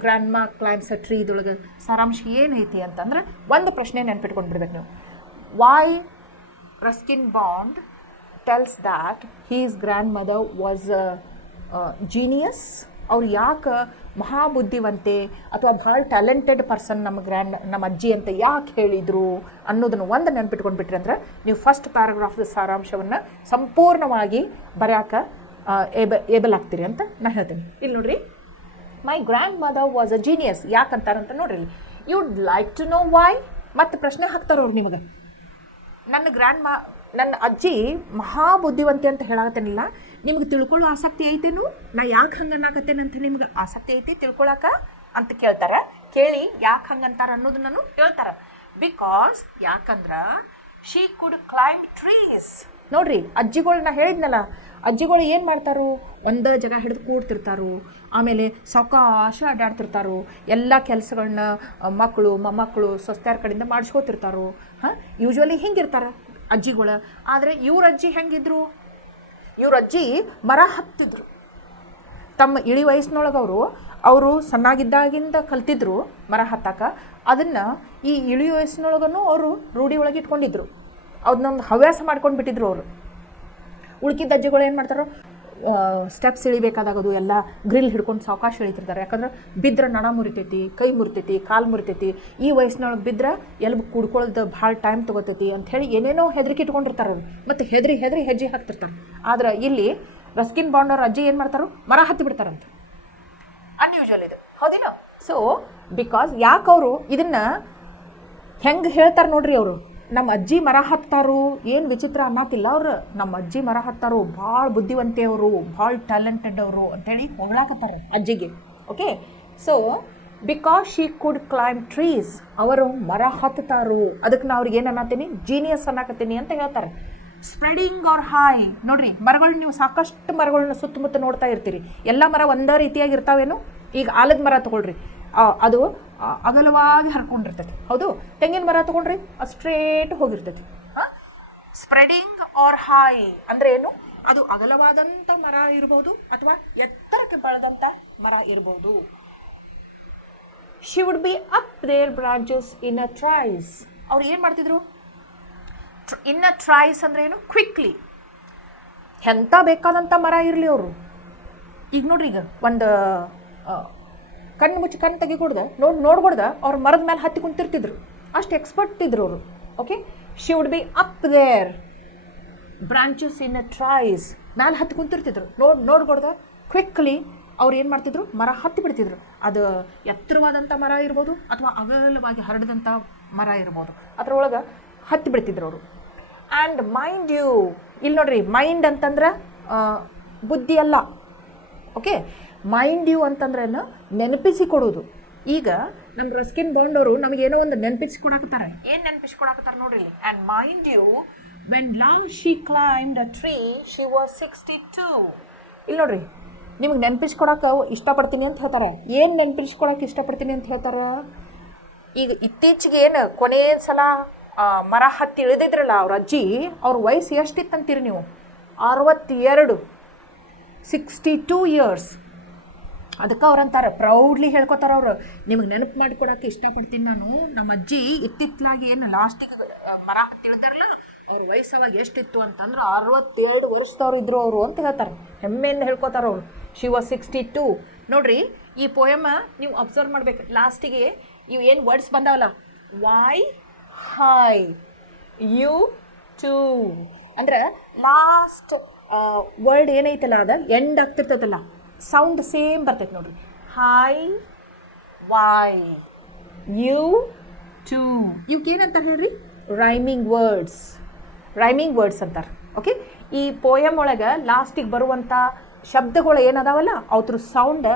ಗ್ರ್ಯಾಂಡ್ ಮಾ ಕ್ಲೈಮ್ಸ್ ಟ್ರೀ ಇದೊಳಗೆ ಸಾರಾಂಶ ಏನೈತಿ ಅಂತಂದ್ರೆ, ಒಂದು ಪ್ರಶ್ನೆ ನೆನಪಿಟ್ಕೊಂಡು ಬಿಡ್ಬೇಕು ನೀವು. Why Ruskin Bond tells that his grandmother was genius. ಅವ್ರು ಯಾಕೆ ಮಹಾಬುದ್ಧಿವಂತೆ ಅಥವಾ ಭಾಳ ಟ್ಯಾಲೆಂಟೆಡ್ ಪರ್ಸನ್ ನಮ್ಮ ಅಜ್ಜಿ ಅಂತ ಯಾಕೆ ಹೇಳಿದರು ಅನ್ನೋದನ್ನು ಒಂದು ನೆನ್ಪಿಟ್ಕೊಂಡು ಬಿಟ್ರಿ ಅಂದ್ರೆ, ನೀವು ಫಸ್ಟ್ ಪ್ಯಾರಾಗ್ರಾಫ್ದ ಸಾರಾಂಶವನ್ನು ಸಂಪೂರ್ಣವಾಗಿ ಬರೆಯೋಕೆ ಏಬಲ್ ಆಗ್ತೀರಿ ಅಂತ ನಾನು ಹೇಳ್ತೀನಿ. ಇಲ್ಲಿ ನೋಡ್ರಿ, my grandmother was a genius ಯಾಕಂತಾರಂತ ನೋಡ್ರಿ. You'd like to know why. ಮತ್ತು ಪ್ರಶ್ನೆ ಹಾಕ್ತಾರವ್ರು ನಿಮಗೆ, ನನ್ನ ಅಜ್ಜಿ ಮಹಾಬುದ್ಧಿವಂತೆ ಅಂತ ಹೇಳಾಕತ್ತೇನಿಲ್ಲ, ನಿಮ್ಗೆ ತಿಳ್ಕೊಳ್ಳೋ ಆಸಕ್ತಿ ಐತೇನು? ನಾ ಯಾಕೆ ಹಂಗೆ ಅನ್ನಕತ್ತೇನೆ ಅಂತ ನಿಮ್ಗೆ ಆಸಕ್ತಿ ಐತಿ ತಿಳ್ಕೊಳಕ ಅಂತ ಕೇಳ್ತಾರೆ. ಕೇಳಿ ಯಾಕೆ ಹಂಗಂತಾರ ಅನ್ನೋದನ್ನು ಹೇಳ್ತಾರೆ. ಬಿಕಾಸ್ ಯಾಕಂದ್ರೆ ಶಿ ಕುಡ್ ಕ್ಲೈಂಬ್ ಟ್ರೀಸ್. ನೋಡ್ರಿ, ಅಜ್ಜಿಗಳು ನಾ ಹೇಳಿದ್ನಲ್ಲ, ಅಜ್ಜಿಗಳು ಏನು ಮಾಡ್ತಾರೋ, ಒಂದು ಜಾಗ ಹಿಡಿದು ಕೂಡ್ತಿರ್ತಾರೋ, ಆಮೇಲೆ ಸಾವಕಾಶ ಅಡ್ಡಾಡ್ತಿರ್ತಾರೋ, ಎಲ್ಲ ಕೆಲಸಗಳನ್ನ ಮಕ್ಕಳು ಮೊಮ್ಮಕ್ಕಳು ಸೊಸ್ತ್ಯಾರ ಕಡೆಯಿಂದ ಮಾಡಿಸ್ಕೋತಿರ್ತಾರೋ. ಯೂಶ್ವಲಿ ಹಿಂಗಿರ್ತಾರೆ ಅಜ್ಜಿಗಳು. ಆದರೆ ಇವ್ರ ಅಜ್ಜಿ ಹೆಂಗಿದ್ರು, ಇವ್ರ ಅಜ್ಜಿ ಮರ ಹತ್ತಿದ್ರು. ತಮ್ಮ ಇಳಿ ವಯಸ್ಸಿನೊಳಗೆ ಅವರು ಸಣ್ಣಾಗಿದ್ದಾಗಿಂದ ಕಲ್ತಿದ್ರು ಮರ ಹತ್ತಾಕ. ಅದನ್ನು ಈ ಇಳಿ ವಯಸ್ಸಿನೊಳಗೂ ಅವರು ರೂಢಿ ಒಳಗೆ ಇಟ್ಕೊಂಡಿದ್ರು. ಅದನ್ನೊಂದು ಹವ್ಯಾಸ ಮಾಡ್ಕೊಂಡು ಬಿಟ್ಟಿದ್ರು ಅವರು. ಉಳ್ಕಿದ್ದ ಅಜ್ಜಿಗಳು ಏನು ಮಾಡ್ತಾರೋ, ಸ್ಟೆಪ್ಸ್ ಇಳಿಬೇಕಾದಾಗದು ಎಲ್ಲ ಗ್ರಿಲ್ ಹಿಡ್ಕೊಂಡು ಸಾವಕಾಶ ಇಳಿತಿರ್ತಾರೆ. ಯಾಕಂದ್ರೆ ಬಿದ್ದರೆ ನಣ ಮುರಿತೈತಿ, ಕೈ ಮುರಿತೈತಿ, ಕಾಲು ಮುರಿತೈತಿ. ಈ ವಯಸ್ಸಿನೊಳಗೆ ಬಿದ್ದರೆ ಎಲ್ಬು ಕುಡ್ಕೊಳ್ಳೋದು ಭಾಳ ಟೈಮ್ ತೊಗೋತೈತಿ ಅಂಥೇಳಿ ಏನೇನೋ ಹೆದರಿಕೆ ಇಟ್ಕೊಂಡಿರ್ತಾರೆ ಅವರು. ಮತ್ತು ಹೆದರಿ ಹೆಜ್ಜೆ ಹಾಕ್ತಿರ್ತಾರೆ. ಆದ್ರೆ ಇಲ್ಲಿ ರಸ್ಕಿನ್ ಬಾಂಡ್ ಅವ್ರ ಅಜ್ಜಿ ಏನು ಮಾಡ್ತಾರೋ, ಮರ ಹತ್ತಿ ಬಿಡ್ತಾರಂತ. ಅನ್ಯೂಶುವಲ್ ಇದು, ಹೌದೇನೋ? ಸೊ ಬಿಕಾಸ್ ಯಾಕೆ ಅವರು ಇದನ್ನು ಹೆಂಗೆ ಹೇಳ್ತಾರೆ ನೋಡ್ರಿ, ಅವರು ನಮ್ಮ ಅಜ್ಜಿ ಮರ ಹತ್ತಾರು ಏನು ವಿಚಿತ್ರ ಅನ್ನತ್ತಿಲ್ಲ. ಅವ್ರು ನಮ್ಮ ಅಜ್ಜಿ ಮರ ಹತ್ತಾರು, ಭಾಳ ಬುದ್ಧಿವಂತೆ ಅವರು, ಭಾಳ ಟ್ಯಾಲೆಂಟೆಡ್ ಅವರು ಅಂಥೇಳಿ ಹೊಗಳಾಕತ್ತಾರೆ ಅಜ್ಜಿಗೆ. Okay, so because she could climb trees, ಅವರು ಮರ ಹತ್ತಾರು, ಅದಕ್ಕೆ ನಾ ಅವ್ರಿಗೆ ಏನು ಅನ್ನತ್ತೀನಿ, ಜೀನಿಯಸ್ ಅನ್ನಕತ್ತೀನಿ ಅಂತ ಹೇಳ್ತಾರೆ. Spreading are high. ನೋಡ್ರಿ ಮರಗಳು ನೀವು ಸಾಕಷ್ಟು ಮರಗಳನ್ನ ಸುತ್ತಮುತ್ತ ನೋಡ್ತಾ ಇರ್ತೀರಿ. ಎಲ್ಲ ಮರ ಒಂದೇ ರೀತಿಯಾಗಿ ಇರ್ತಾವೇನು? ಈಗ ಆಲದ ಮರ ತಗೊಳ್ರಿ, ಅದು ಅಗಲವಾಗಿ ಹರ್ಕೊಂಡಿರ್ತೈತಿ. ಹೌದು. ತೆಂಗಿನ ಮರ ತಗೊಂಡ್ರಿ ಅದು ಸ್ಟ್ರೇಟ್ ಹೋಗಿರ್ತೈತಿ. ಸ್ಪ್ರೆಡಿಂಗ್ ಆರ್ ಹೈ ಅಂದ್ರೆ ಏನು? ಅದು ಅಗಲವಾದಂಥ ಮರ ಇರ್ಬೋದು ಅಥವಾ ಎತ್ತರಕ್ಕೆ ಬೆಳೆದಂಥ ಮರ ಇರ್ಬೋದು. She would be up their branches in a trees. ಅವ್ರು ಏನು ಮಾಡ್ತಿದ್ರು? ಇನ್ ಅ ಟ್ರೈಸ್ ಅಂದ್ರೆ ಏನು? ಕ್ವಿಕ್ಲಿ. ಎಂಥ ಬೇಕಾದಂಥ ಮರ ಇರಲಿ ಅವರು. ಈಗ ನೋಡ್ರಿ, ಈಗ ಒಂದು ಕಣ್ಣು ಮುಚ್ಚಿ ಕಣ್ಣು ತೆಗಿಕೊಡ್ದ ನೋಡ್ಕೊಡ್ದ ಅವ್ರು ಮರದ ಮೇಲೆ ಹತ್ತಿ ಕುಂತಿರ್ತಿದ್ರು. ಅಷ್ಟು ಎಕ್ಸ್ಪರ್ಟ್ ಇದ್ರು ಅವರು. Okay. She would be up their branches in a trees. ಮ್ಯಾಲೆ ಹತ್ತಿ ಕುಂತಿರ್ತಿದ್ರು. ನೋಡ್ಕೊಡ್ದ ಕ್ವಿಕ್ಲಿ ಅವ್ರು ಏನು ಮಾಡ್ತಿದ್ರು? ಮರ ಹತ್ತಿ ಬಿಡ್ತಿದ್ರು. ಅದು ಎತ್ತರವಾದಂಥ ಮರ ಇರ್ಬೋದು ಅಥವಾ ಅಗಲವಾಗಿ ಹರಡಿದಂಥ ಮರ ಇರ್ಬೋದು, ಅದರೊಳಗೆ ಹತ್ತಿ ಬಿಡ್ತಿದ್ರು ಅವರು. ಆ್ಯಂಡ್ ಮೈಂಡ್ ಯು, ಇಲ್ಲಿ ನೋಡ್ರಿ, ಮೈಂಡ್ ಅಂತಂದ್ರೆ ಬುದ್ಧಿ ಅಲ್ಲ. ಓಕೆ. ಮೈಂಡ್ ಯು ಅಂತಂದ್ರೆ ನೆನಪಿಸಿ ಕೊಡೋದು. ಈಗ ನಮ್ಮ ರಸ್ಕಿನ್ ಬಾಂಡ್ ಅವರು ನಮಗೇನೋ ಒಂದು ನೆನಪಿಸಿ ಕೊಡಾಕತ್ತಾರೆ. ಏನು ನೆನಪಿಸಿ ಕೊಡಾಕತ್ತಾರೆ ನೋಡ್ರಿ. And mind you when last she climbed a tree she was 62. ಇಲ್ಲಿ ನೋಡ್ರಿ, ನಿಮಗೆ ನೆನಪಿಸ್ಕೊಳಕ್ಕೆ ಇಷ್ಟಪಡ್ತೀನಿ ಅಂತ ಹೇಳ್ತಾರೆ. ಏನು ನೆನಪಿಸ್ಕೊಳಕ್ಕೆ ಇಷ್ಟಪಡ್ತೀನಿ ಅಂತ ಹೇಳ್ತಾರೆ? ಈಗ ಇತ್ತೀಚೆಗೆ ಏನು ಕೊನೆಯ ಸಲ ಮರ ಹತ್ತಿ ಇಳಿದಿದ್ರಲ್ಲ ಅವ್ರ ಅಜ್ಜಿ, ಅವ್ರ ವಯಸ್ಸು ಎಷ್ಟಿತ್ತಂತೀರಿ ನೀವು? 62. 62 ಇಯರ್ಸ್. ಅದಕ್ಕೆ ಅವ್ರಂತಾರೆ, ಪ್ರೌಡ್ಲಿ ಹೇಳ್ಕೊತಾರೆ ಅವರು, ನಿಮಗೆ ನೆನಪು ಮಾಡಿಕೊಡೋಕೆ ಇಷ್ಟಪಡ್ತೀನಿ ನಾನು. ನಮ್ಮ ಅಜ್ಜಿ ಇತ್ತಿತ್ತಲಾಗಿ ಏನು ಲಾಸ್ಟಿಗೆ ಮರ ಹತ್ತಿ ಇಳಿದಾರಲ್ಲ, ಅವ್ರ ವಯಸ್ಸವಾಗ ಎಷ್ಟಿತ್ತು ಅಂತಂದ್ರೆ 62 ವರ್ಷದವ್ರು ಇದ್ರು ಅವರು ಅಂತ ಹೇಳ್ತಾರೆ. ಹೆಮ್ಮೆಯಿಂದ ಹೇಳ್ಕೊತಾರೆ ಅವರು. She was 62. ನೋಡ್ರಿ, ಈ ಪೋಯಮ ನೀವು ಅಬ್ಸರ್ವ್ ಮಾಡ್ಬೇಕು. ಲಾಸ್ಟಿಗೆ ಇವು ಏನು ವರ್ಡ್ಸ್ ಬಂದಾವಲ್ಲ, ವೈ ಹೈ ಯು ಟು ಅಂದ್ರೆ ಲಾಸ್ಟ್ ವರ್ಡ್ ಏನೈತಲ್ಲ ಅದ ಎಂಡ್ ಆಗ್ತಿರ್ತದಲ್ಲ, ಸೌಂಡ್ ಸೇಮ್ ಬರ್ತೈತೆ ನೋಡ್ರಿ. High, why, you too. ಇವಕ್ಕೇನಂತ ಹೇಳ್ರಿ? Rhyming words. ರೈಮಿಂಗ್ ವರ್ಡ್ಸ್ ಅಂತಾರೆ. ಓಕೆ. ಈ ಪೋಯಮ್ ಒಳಗೆ ಲಾಸ್ಟಿಗೆ ಬರುವಂಥ ಶಬ್ದಗಳು ಏನದಾವಲ್ಲ ಅವ್ರ ಸೌಂಡ್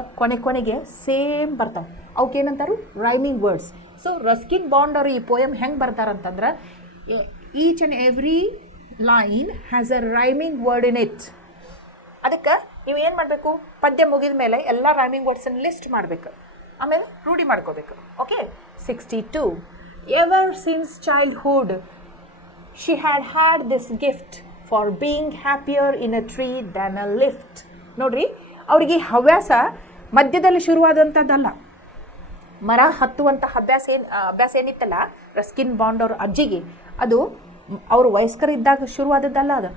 ಕೊನೆಗೆ ಸೇಮ್ ಬರ್ತಾವೆ. ಅವಕ್ಕೇನಂತಾರೆ? Rhyming words. So Ruskin Bond ಅವರು ಈ ಪೋಯಮ್ ಹೆಂಗೆ ಬರ್ತಾರಂತಂದ್ರೆ, each and every line has a rhyming word in it. ಅದಕ್ಕೆ ನೀವು ಏನು ಮಾಡಬೇಕು? ಪದ್ಯ ಮುಗಿದ ಮೇಲೆ ಎಲ್ಲ ರೈಮಿಂಗ್ ವರ್ಡ್ಸನ್ನು ಲಿಸ್ಟ್ ಮಾಡಬೇಕು, ಆಮೇಲೆ ರೂಢಿ ಮಾಡ್ಕೋಬೇಕು. Okay. 62. Ever since childhood she had this gift for being happier in a tree than a lift. ನೋಡ್ರಿ, ಅವ್ರಿಗೆ ಹವ್ಯಾಸ ಮಧ್ಯದಲ್ಲಿ ಶುರುವಾದಂಥದ್ದಲ್ಲ. ಮರ ಹತ್ತುವಂಥ ಅಭ್ಯಾಸ ಏನಿತ್ತಲ್ಲ ರಸ್ಕಿನ್ ಬಾಂಡ್ ಅವ್ರ ಅಜ್ಜಿಗೆ, ಅದು ಅವರು ವಯಸ್ಕರಿದ್ದಾಗ ಶುರುವಾದದ್ದಲ್ಲ. ಅದು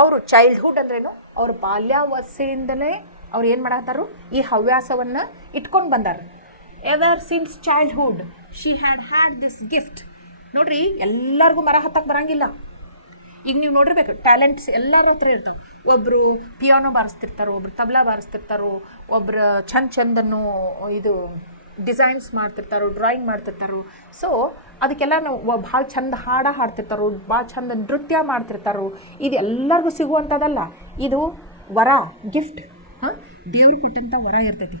ಅವರು ಚೈಲ್ಡ್ಹುಡ್ ಅಂದ್ರೇನು, ಅವ್ರ ಬಾಲ್ಯಾವಸ್ಥೆಯಿಂದಲೇ ಅವ್ರು ಏನು ಮಾಡತ್ತಾರು? ಈ ಹವ್ಯಾಸವನ್ನು ಇಟ್ಕೊಂಡು ಬಂದಾರ. Ever since childhood she had this gift. ನೋಡ್ರಿ, ಎಲ್ಲರಿಗೂ ಮರ ಹತ್ತಕ್ಕೆ ಬರಂಗಿಲ್ಲ. ಈಗ ನೀವು ನೋಡಿರ್ಬೇಕು, ಟ್ಯಾಲೆಂಟ್ಸ್ ಎಲ್ಲರ ಹತ್ರ ಇರ್ತಾವೆ. ಒಬ್ಬರು ಪಿಯಾನೋ ಬಾರಿಸ್ತಿರ್ತಾರೋ, ಒಬ್ರು ತಬಲಾ ಬಾರಿಸ್ತಿರ್ತಾರೋ, ಒಬ್ರು ಚಂದನ್ನು ಇದು ಡಿಸೈನ್ಸ್ ಮಾಡ್ತಿರ್ತಾರೋ, ಡ್ರಾಯಿಂಗ್ ಮಾಡ್ತಿರ್ತಾರೋ. ಸೊ ಅದಕ್ಕೆಲ್ಲ ನಾವು ಭಾಳ ಚಂದ ಹಾಡ್ತಿರ್ತಾರೋ, ಭಾಳ ಚಂದ ನೃತ್ಯ ಮಾಡ್ತಿರ್ತಾರೋ. ಇದು ಎಲ್ಲರಿಗೂ ಸಿಗುವಂಥದ್ದಲ್ಲ. ಇದು ವರ, ಗಿಫ್ಟ್. ದೇವ್ರು ಕೊಟ್ಟಂಥ ವರ ಇರ್ತೈತಿ.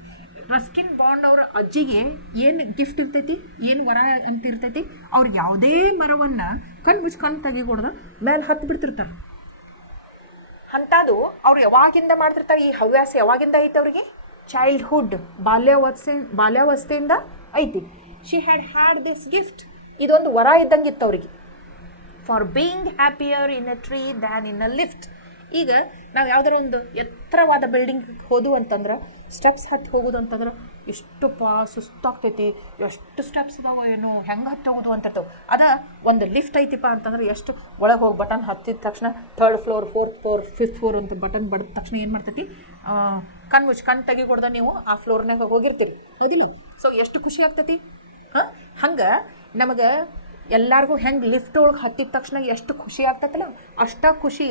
ರಸ್ಕಿನ್ ಬಾಂಡ್ ಅವರ ಅಜ್ಜಿಗೆ ಏನು ಗಿಫ್ಟ್ ಇರ್ತೈತಿ, ಏನು ವರ ಅಂತ ಇರ್ತೈತಿ? ಅವ್ರು ಯಾವುದೇ ಮರವನ್ನು ಕಣ್ಣು ತೆಗಿಕೊಡ್ದ ಮೇಲೆ ಹತ್ತು ಬಿಡ್ತಿರ್ತಾರೆ. ಅಂಥದ್ದು ಅವ್ರು ಯಾವಾಗಿಂದ ಮಾಡ್ತಿರ್ತಾರೆ? ಈ ಹವ್ಯಾಸ ಯಾವಾಗಿಂದ ಐತೆ ಅವ್ರಿಗೆ? ಚೈಲ್ಡ್ಹುಡ್, ಬಾಲ್ಯಾವಸ್ಥೆಯಿಂದ ಐತಿ. She had this gift. ಇದೊಂದು ವರ ಇದ್ದಂಗಿತ್ತು ಅವ್ರಿಗೆ. For being happier in a tree than in a lift. ಈಗ ನಾವು ಯಾವ್ದಾರ ಒಂದು ಎತ್ತರವಾದ ಬಿಲ್ಡಿಂಗ್ ಹೋದು ಅಂತಂದ್ರೆ, ಸ್ಟೆಪ್ಸ್ ಹತ್ತಿ ಹೋಗೋದು ಅಂತಂದ್ರೆ ಎಷ್ಟು ಸುಸ್ತಾಗ್ತೈತಿ. ಎಷ್ಟು ಸ್ಟೆಪ್ಸ್ ಇದಾವೋ ಏನೋ, ಹೆಂಗೆ ಹತ್ತಿ ಹೋಗೋದು ಅಂತಿರ್ತವೆ. ಅದ ಒಂದು ಲಿಫ್ಟ್ ಐತಿಪ್ಪ ಅಂತಂದ್ರೆ ಎಷ್ಟು ಒಳಗೆ ಹೋಗಿ ಬಟನ್ ಹತ್ತಿದ ತಕ್ಷಣ 3rd floor, 4th floor, 5th floor ಅಂತ ಬಟನ್ ಬಡಿದ ತಕ್ಷಣ ಏನು ಮಾಡ್ತೈತಿ? ಕಣ್ಣು ತೆಗಿಕೊಡ್ದ ನೀವು ಆ ಫ್ಲೋರ್ನಾಗ ಹೋಗಿರ್ತೀರಿ, ಹೌದಿಲ್ಲ? ಸೊ ಎಷ್ಟು ಖುಷಿ ಆಗ್ತೈತಿ. ಹಂಗೆ ನಮಗೆ ಎಲ್ಲರಿಗೂ ಹೆಂಗೆ ಲಿಫ್ಟ್ ಒಳಗೆ ಹತ್ತಿದ ತಕ್ಷಣ ಎಷ್ಟು ಖುಷಿ ಆಗ್ತೈತಲ್ಲ, ಅಷ್ಟ ಖುಷಿ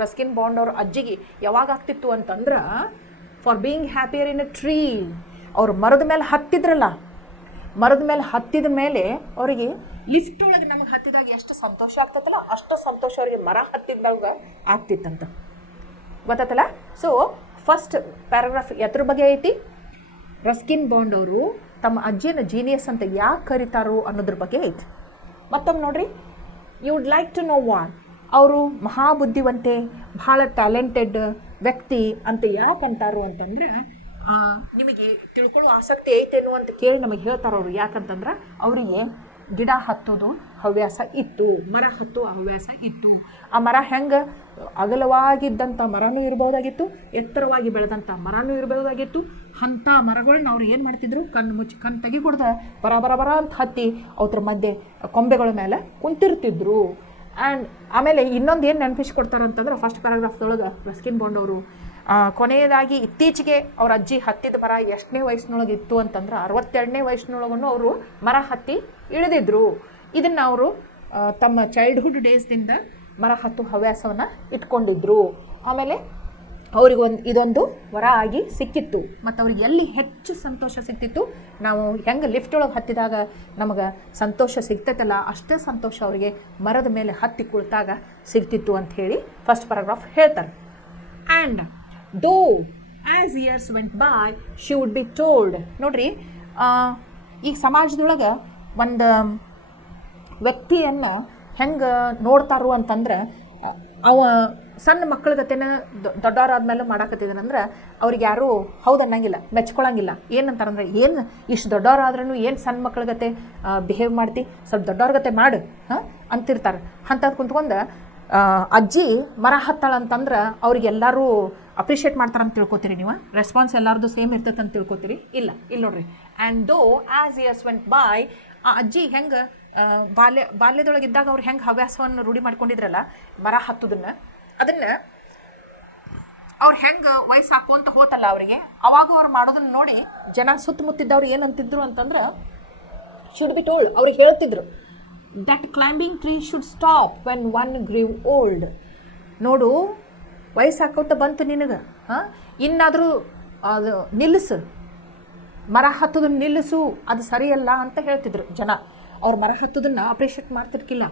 ರಸ್ಕಿನ್ ಬಾಂಡ್ ಅವ್ರ ಅಜ್ಜಿಗೆ ಯಾವಾಗ ಆಗ್ತಿತ್ತು ಅಂತಂದ್ರೆ, for being happier in a tree. ಅವ್ರು ಮರದ ಮೇಲೆ ಹತ್ತಿದ್ರಲ್ಲ, ಮರದ ಮೇಲೆ ಹತ್ತಿದ ಮೇಲೆ ಅವರಿಗೆ ಲಿಫ್ಟ್ ಒಳಗೆ ನಮಗೆ ಹತ್ತಿದಾಗ ಎಷ್ಟು ಸಂತೋಷ ಆಗ್ತೈತಲ್ಲ, ಅಷ್ಟು ಸಂತೋಷ ಅವರಿಗೆ ಮರ ಹತ್ತಿದಾಗ ಆಗ್ತಿತ್ತಂತ. ಗೊತ್ತಾತಲ್ಲ? ಸೊ ಫಸ್ಟ್ ಪ್ಯಾರಾಗ್ರಾಫ್ ಎದ್ರ ಬಗ್ಗೆ ಐತಿ? ರಸ್ಕಿನ್ ಬಾಂಡ್ ಅವರು ತಮ್ಮ ಅಜ್ಜಿಯನ್ನು ಜೀನಿಯಸ್ ಅಂತ ಯಾಕೆ ಕರೀತಾರೋ ಅನ್ನೋದ್ರ ಬಗ್ಗೆ ಐತಿ. ಮತ್ತೊಮ್ಮೆ ನೋಡ್ರಿ. You would like to know what ಅವರು ಮಹಾಬುದ್ಧಿವಂತೆ, ಭಾಳ ಟ್ಯಾಲೆಂಟೆಡ್ ವ್ಯಕ್ತಿ ಅಂತ ಯಾಕಂತಾರು ಅಂತಂದ್ರೆ ನಿಮಗೆ ತಿಳ್ಕೊಳ್ಳೋ ಆಸಕ್ತಿ ಐತೇನು ಅಂತ ಕೇಳಿ ನಮಗೆ ಹೇಳ್ತಾರೆ ಅವರು. ಯಾಕಂತಂದ್ರೆ ಅವರಿಗೆ ಗಿಡ ಹತ್ತೋದು ಹವ್ಯಾಸ ಇತ್ತು, ಮರ ಹತ್ತೋ ಹವ್ಯಾಸ ಇತ್ತು. ಆ ಮರ ಹೆಂಗೆ ಅಗಲವಾಗಿದ್ದಂಥ ಮರನೂ ಇರ್ಬೋದಾಗಿತ್ತು, ಎತ್ತರವಾಗಿ ಬೆಳೆದಂಥ ಮರನೂ ಇರ್ಬೋದಾಗಿತ್ತು. ಅಂಥ ಮರಗಳನ್ನ ಅವ್ರು ಏನು ಮಾಡ್ತಿದ್ರು, ಕಣ್ಣು ತೆಗಿಕೊಡ್ದ ಬರ ಅಂತ ಹತ್ತಿ ಅವ್ರ ಮಧ್ಯೆ ಕೊಂಬೆಗಳ ಮೇಲೆ ಕುಂತಿರ್ತಿದ್ರು. ಆ್ಯಂಡ್ ಆಮೇಲೆ ಇನ್ನೊಂದು ಏನು ನೆನಪಿಸ್ಕೊಡ್ತಾರಂತಂದ್ರೆ ಫಸ್ಟ್ ಪ್ಯಾರಾಗ್ರಾಫ್ದೊಳಗೆ ರಸ್ಕಿನ್ ಬಾಂಡ್ ಅವರು ಕೊನೆಯದಾಗಿ ಇತ್ತೀಚೆಗೆ ಅವ್ರ ಅಜ್ಜಿ ಹತ್ತಿದ ಮರ ಎಷ್ಟನೇ ವಯಸ್ಸಿನೊಳಗೆ ಇತ್ತು ಅಂತಂದ್ರೆ 62ನೇ ವಯಸ್ಸಿನೊಳಗೂ ಅವರು ಮರ ಹತ್ತಿ ಇಳಿದಿದ್ರು. ಇದನ್ನು ಅವರು ತಮ್ಮ ಚೈಲ್ಡ್ಹುಡ್ ಡೇಸ್ದಿಂದ ಮರ ಹತ್ತು ಹವ್ಯಾಸವನ್ನು ಇಟ್ಕೊಂಡಿದ್ರು. ಆಮೇಲೆ ಅವ್ರಿಗೆ ಇದೊಂದು ವರ ಆಗಿ ಸಿಕ್ಕಿತ್ತು. ಮತ್ತು ಅವ್ರಿಗೆ ಎಲ್ಲಿ ಹೆಚ್ಚು ಸಂತೋಷ ಸಿಕ್ತಿತ್ತು, ನಾವು ಹೆಂಗೆ ಲಿಫ್ಟ್ ಒಳಗೆ ಹತ್ತಿದಾಗ ನಮಗೆ ಸಂತೋಷ ಸಿಗ್ತೈತಲ್ಲ, ಅಷ್ಟೇ ಸಂತೋಷ ಅವರಿಗೆ ಮರದ ಮೇಲೆ ಹತ್ತಿ ಕುಳಿತಾಗ ಸಿಗ್ತಿತ್ತು ಅಂತ ಹೇಳಿ ಫಸ್ಟ್ ಪ್ಯಾರಾಗ್ರಾಫ್ ಹೇಳ್ತಾರೆ. And though as years went by she would be told. ನೋಡ್ರಿ, ಈಗ ಸಮಾಜದೊಳಗೆ ಒಂದು ವ್ಯಕ್ತಿಯನ್ನು ಹೆಂಗೆ ನೋಡ್ತಾರೋ ಅಂತಂದ್ರೆ, ಅವ ಸಣ್ಣ ಮಕ್ಕಳ ಗತೆನ ದೊಡ್ಡವರಾದ್ಮೇಲೆ ಮಾಡಾಕತ್ತಿದ್ದಾನಂದ್ರೆ ಅವ್ರಿಗೆ ಯಾರೂ ಹೌದು ಅನ್ನಂಗಿಲ್ಲ, ಮೆಚ್ಕೊಳಂಗಿಲ್ಲ. ಏನಂತಾರಂದ್ರೆ, ಏನು ಇಷ್ಟು ದೊಡ್ಡವರಾದ್ರೂ ಏನು ಸಣ್ಣ ಮಕ್ಕಳ ಗತೆ ಬಿಹೇವ್ ಮಾಡ್ತಿ, ಸ್ವಲ್ಪ ದೊಡ್ಡವ್ರ ಗತೆ ಮಾಡು ಅಂತಿರ್ತಾರೆ. ಅಂಥದ್ದು ಕುಂತ್ಕೊಂಡು ಅಜ್ಜಿ ಮರ ಹತ್ತಾಳಂತಂದ್ರೆ ಅವ್ರಿಗೆಲ್ಲರೂ ಅಪ್ರಿಷಿಯೇಟ್ ಮಾಡ್ತಾರಂತ ತಿಳ್ಕೊತೀರಿ ನೀವು? ರೆಸ್ಪಾನ್ಸ್ ಎಲ್ಲರದು ಸೇಮ್ ಇರ್ತೈತೆ ಅಂತ ತಿಳ್ಕೊತೀರಿ? ಇಲ್ಲ. ಇಲ್ಲಿ ನೋಡ್ರಿ, and though as years went ಬಾಯ್, ಆ ಅಜ್ಜಿ ಹೆಂಗೆ ಬಾಲ್ಯದೊಳಗಿದ್ದಾಗ ಅವ್ರು ಹೆಂಗೆ ಹವ್ಯಾಸವನ್ನು ರೂಢಿ ಮಾಡ್ಕೊಂಡಿದ್ರಲ್ಲ ಮರ ಹತ್ತೋದನ್ನು, ಅದನ್ನು ಅವ್ರು ಹೆಂಗೆ ವಯಸ್ಸು ಹಾಕೋಂತ ಹೋತಲ್ಲ ಅವರಿಗೆ, ಅವಾಗ ಅವ್ರು ಮಾಡೋದನ್ನ ನೋಡಿ ಜನ ಸುತ್ತಮುತ್ತಿದ್ದವ್ರು ಏನಂತಿದ್ರು ಅಂತಂದ್ರೆ, ಶುಡ್ ಬಿ ಟೋಲ್ಡ್, ಅವ್ರಿಗೆ ಹೇಳ್ತಿದ್ರು that climbing tree should stop when one grew old. ನೋಡು, ವಯಸ್ಸು ಹಾಕೋತ ಬಂತು ನಿನಗೆ, ಇನ್ನಾದರೂ ಅದು ನಿಲ್ಲಿಸು, ಮರ ಹತ್ತೋದನ್ನು ನಿಲ್ಲಿಸು, ಅದು ಸರಿಯಲ್ಲ ಅಂತ ಹೇಳ್ತಿದ್ರು ಜನ. ಅವ್ರು ಮರ ಹತ್ತೋದನ್ನು ಅಪ್ರಿಷಿಯೇಟ್ ಮಾಡ್ತಿರ್ಕಿಲ್ಲ.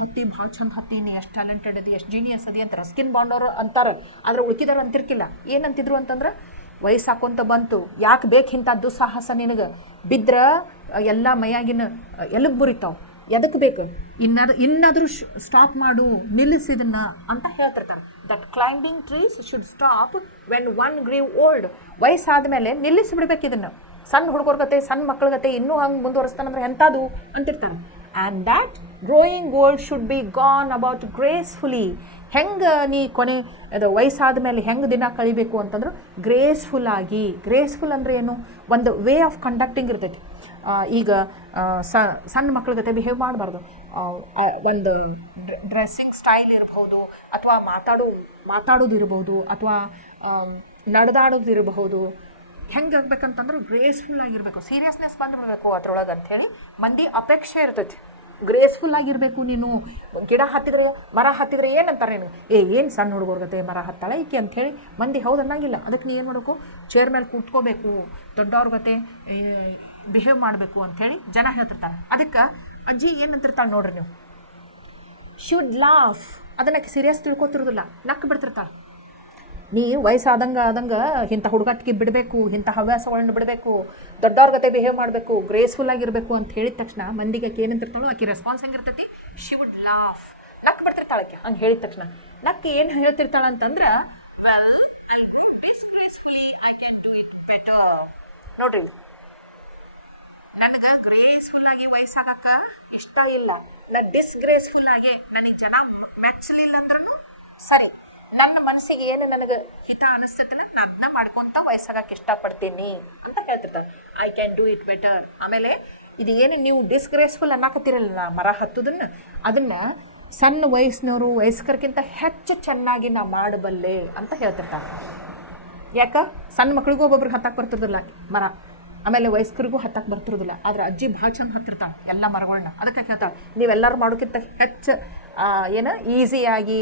ಹತ್ತಿ ಭಾಳ ಚಂದ ಹತ್ತಿ, ನೀ ಎಷ್ಟು ಟ್ಯಾಲೆಂಟೆಡ್ ಅದಿ, ಎಷ್ಟು ಜೀನಿಯಸ್ ಅದಿ ಅಂತ ರಸ್ಕಿನ್ ಬಾಂಡ್ ಅವರು ಅಂತಾರೆ. ಆದರೆ ಉಳ್ಕಿದವ್ರು ಅಂತಿರ್ಕಿಲ್ಲ. ಏನಂತಿದ್ರು ಅಂತಂದ್ರೆ, ವಯಸ್ಸು ಹಾಕೊಂತ ಬಂತು, ಯಾಕೆ ಬೇಕು ಇಂಥ ದುಸ್ಸಾಹಸ ನಿನಗೆ, ಬಿದ್ದರೆ ಎಲ್ಲ ಮೈಯಾಗಿನ ಎಲುಬು ಮುರಿತಾವೆ, ಎದಕ್ಕೆ ಬೇಕು, ಇನ್ನಾದರೂ ಸ್ಟಾಪ್ ಮಾಡು, ನಿಲ್ಲಿಸಿದನ್ನ ಅಂತ ಹೇಳ್ತಿರ್ತಾರೆ. That climbing trees should stop when one grew old. ವಯಸ್ಸಾದ ಮೇಲೆ ನಿಲ್ಲಿಸಿಬಿಡ್ಬೇಕು ಇದನ್ನು. ಸಣ್ಣ ಹುಡುಗರ ಗತೆ, ಸಣ್ಣ ಮಕ್ಕಳ ಗತೆ ಇನ್ನೂ ಹಂಗೆ ಮುಂದುವರಿಸ್ತಾನಂದ್ರೆ ಎಂಥದ್ದು ಅಂತಿರ್ತಾನೆ. And that growing old should be gone about gracefully. ಹೆಂಗೆ ನೀ ಅದು ವಯಸ್ಸಾದ ಮೇಲೆ ಹೆಂಗೆ ದಿನ ಕಳಿಬೇಕು ಅಂತಂದ್ರೆ ಗ್ರೇಸ್ಫುಲ್ ಆಗಿ. ಗ್ರೇಸ್ಫುಲ್ ಅಂದರೆ ಏನು, ಒಂದು ವೇ ಆಫ್ ಕಂಡಕ್ಟಿಂಗ್ ಇರ್ತೈತಿ. ಈಗ ಸಣ್ಣ ಮಕ್ಕಳ ಜೊತೆ ಬಿಹೇವ್ ಮಾಡಬಾರ್ದು. ಒಂದು ಡ್ರೆಸ್ಸಿಂಗ್ ಸ್ಟೈಲ್ ಇರ್ಬೋದು, ಅಥವಾ ಮಾತಾಡೋದು ಇರ್ಬೋದು, ಅಥವಾ ನಡೆದಾಡೋದು ಇರಬಹುದು. ಹೆಂಗೆ ಆಗ್ಬೇಕಂತಂದ್ರೆ ಗ್ರೇಸ್ಫುಲ್ ಆಗಿರಬೇಕು, ಸೀರಿಯಸ್ನೆಸ್ ಬಂದುಬಿಡ್ಬೇಕು ಅದ್ರೊಳಗೆ ಅಂಥೇಳಿ ಮಂದಿ ಅಪೇಕ್ಷೆ ಇರ್ತೈತಿ. ಗ್ರೇಸ್ಫುಲ್ ಆಗಿರಬೇಕು. ನೀನು ಗಿಡ ಹತ್ತಿದ್ರೆ, ಮರ ಹತ್ತಿದ್ರೆ ಏನಂತಾರೆ ನೀನು, ಏನು ಸಣ್ಣ ಹುಡುಗರ್ಗತ್ತೆ ಮರ ಹತ್ತಾಳೆ ಈಕೆ ಅಂಥೇಳಿ ಮಂದಿ ಹೌದು ಅನ್ನಂಗಿಲ್ಲ. ಅದಕ್ಕೆ ನೀ ಏನು ಮಾಡಬೇಕು, ಚೇರ್ ಮೇಲೆ ಕೂತ್ಕೋಬೇಕು, ದೊಡ್ಡವ್ರ ಗತೆ ಬಿಹೇವ್ ಮಾಡಬೇಕು ಅಂಥೇಳಿ ಜನ ಹೇಳ್ತಿರ್ತಾರೆ. ಅದಕ್ಕೆ ಅಜ್ಜಿ ಏನಂತಿರ್ತಾಳೆ ನೋಡ್ರಿ ನೀವು, ಶುಡ್ ಲಾಫ್. ಅದನ್ನು ಸೀರಿಯಸ್ ತಿಳ್ಕೊತಿರೋದಿಲ್ಲ, ನಕ್ಕು ಬಿಡ್ತಿರ್ತಾಳೆ. ನೀ ವಯಸ್ಸಾದಂಗೆ ಇಂಥ ಹುಡುಗಾಟಿಗೆ ಬಿಡಬೇಕು, ಇಂಥ ಹವ್ಯಾಸಗಳನ್ನ ಬಿಡಬೇಕು, ದೊಡ್ಡವ್ರ ಗತೆ ಬಿಹೇವ್ ಮಾಡಬೇಕು, ಗ್ರೇಸ್ಫುಲ್ ಆಗಿರಬೇಕು ಅಂತ ಹೇಳಿದ ತಕ್ಷಣ ಮಂದಿಗೆ ಆಕೆ ಏನಂತಿರ್ತಾಳೋ ಆಕೆ ರೆಸ್ಪಾನ್ಸ್ ಹೆಂಗಿರ್ತೈತಿ, ಶಿ ವುಡ್ ಲಾಫ್. ನಕ್ ಬಿಡ್ತಿರ್ತಾಳೆ ಆಕೆ ಹಂಗೆ ಹೇಳಿದ ತಕ್ಷಣ. ನಕ್ ಏನು ಹೇಳ್ತಿರ್ತಾಳೆ ಅಂತಂದ್ರೆ, ನೋಡ್ರಿ, ನನಗೆ ಗ್ರೇಸ್ಫುಲ್ ಆಗಿ ವಯಸ್ಸಾಗಕ್ಕ ಇಷ್ಟ ಇಲ್ಲ, ನಾನು ಡಿಸ್ಗ್ರೇಸ್ಫುಲ್ ಆಗಿ ನನಗೆ ಜನ ಮೆಚ್ಚಲಿಲ್ಲ ಅಂದ್ರೂ ಸರಿ, ನನ್ನ ಮನಸ್ಸಿಗೆ ಏನು ನನಗೆ ಹಿತ ಅನಿಸ್ತೈತನ ನಾನು ಅದನ್ನ ಮಾಡ್ಕೊತ ವಯಸ್ಸಾಗಕ್ಕೆ ಇಷ್ಟಪಡ್ತೀನಿ ಅಂತ ಹೇಳ್ತಿರ್ತಾರೆ. I can do it better. ಆಮೇಲೆ ಇದು ಏನು ನೀವು ಡಿಸ್ಗ್ರೇಸ್ಫುಲ್ ಅನ್ನಕತ್ತೀರಲ್ಲ ಮರ ಹತ್ತೋದನ್ನು, ಅದನ್ನು ಸಣ್ಣ ವಯಸ್ಸಿನವರು ವಯಸ್ಕರಿಗಿಂತ ಹೆಚ್ಚು ಚೆನ್ನಾಗಿ ನಾ ಮಾಡಬಲ್ಲೆ ಅಂತ ಹೇಳ್ತಿರ್ತಾರೆ. ಯಾಕೆ, ಸಣ್ಣ ಮಕ್ಳಿಗೂ ಒಬ್ಬೊಬ್ರಿಗೆ ಹತ್ತಕ್ಕೆ ಬರ್ತಿರೋದಿಲ್ಲ ಮರ, ಆಮೇಲೆ ವಯಸ್ಕರಿಗೂ ಹತ್ತಕ್ಕೆ ಬರ್ತಿರೋದಿಲ್ಲ. ಆದರೆ ಅಜ್ಜಿ ಭಾಳ ಚಂದ ಹತ್ತಿರ್ತಾಳೆ ಎಲ್ಲ ಮರಗಳನ್ನ. ಅದಕ್ಕೆ ಹೇಳ್ತಾಳೆ, ನೀವೆಲ್ಲರೂ ಮಾಡೋಕ್ಕಿಂತ ಹೆಚ್ಚು ಏನು ಈಸಿಯಾಗಿ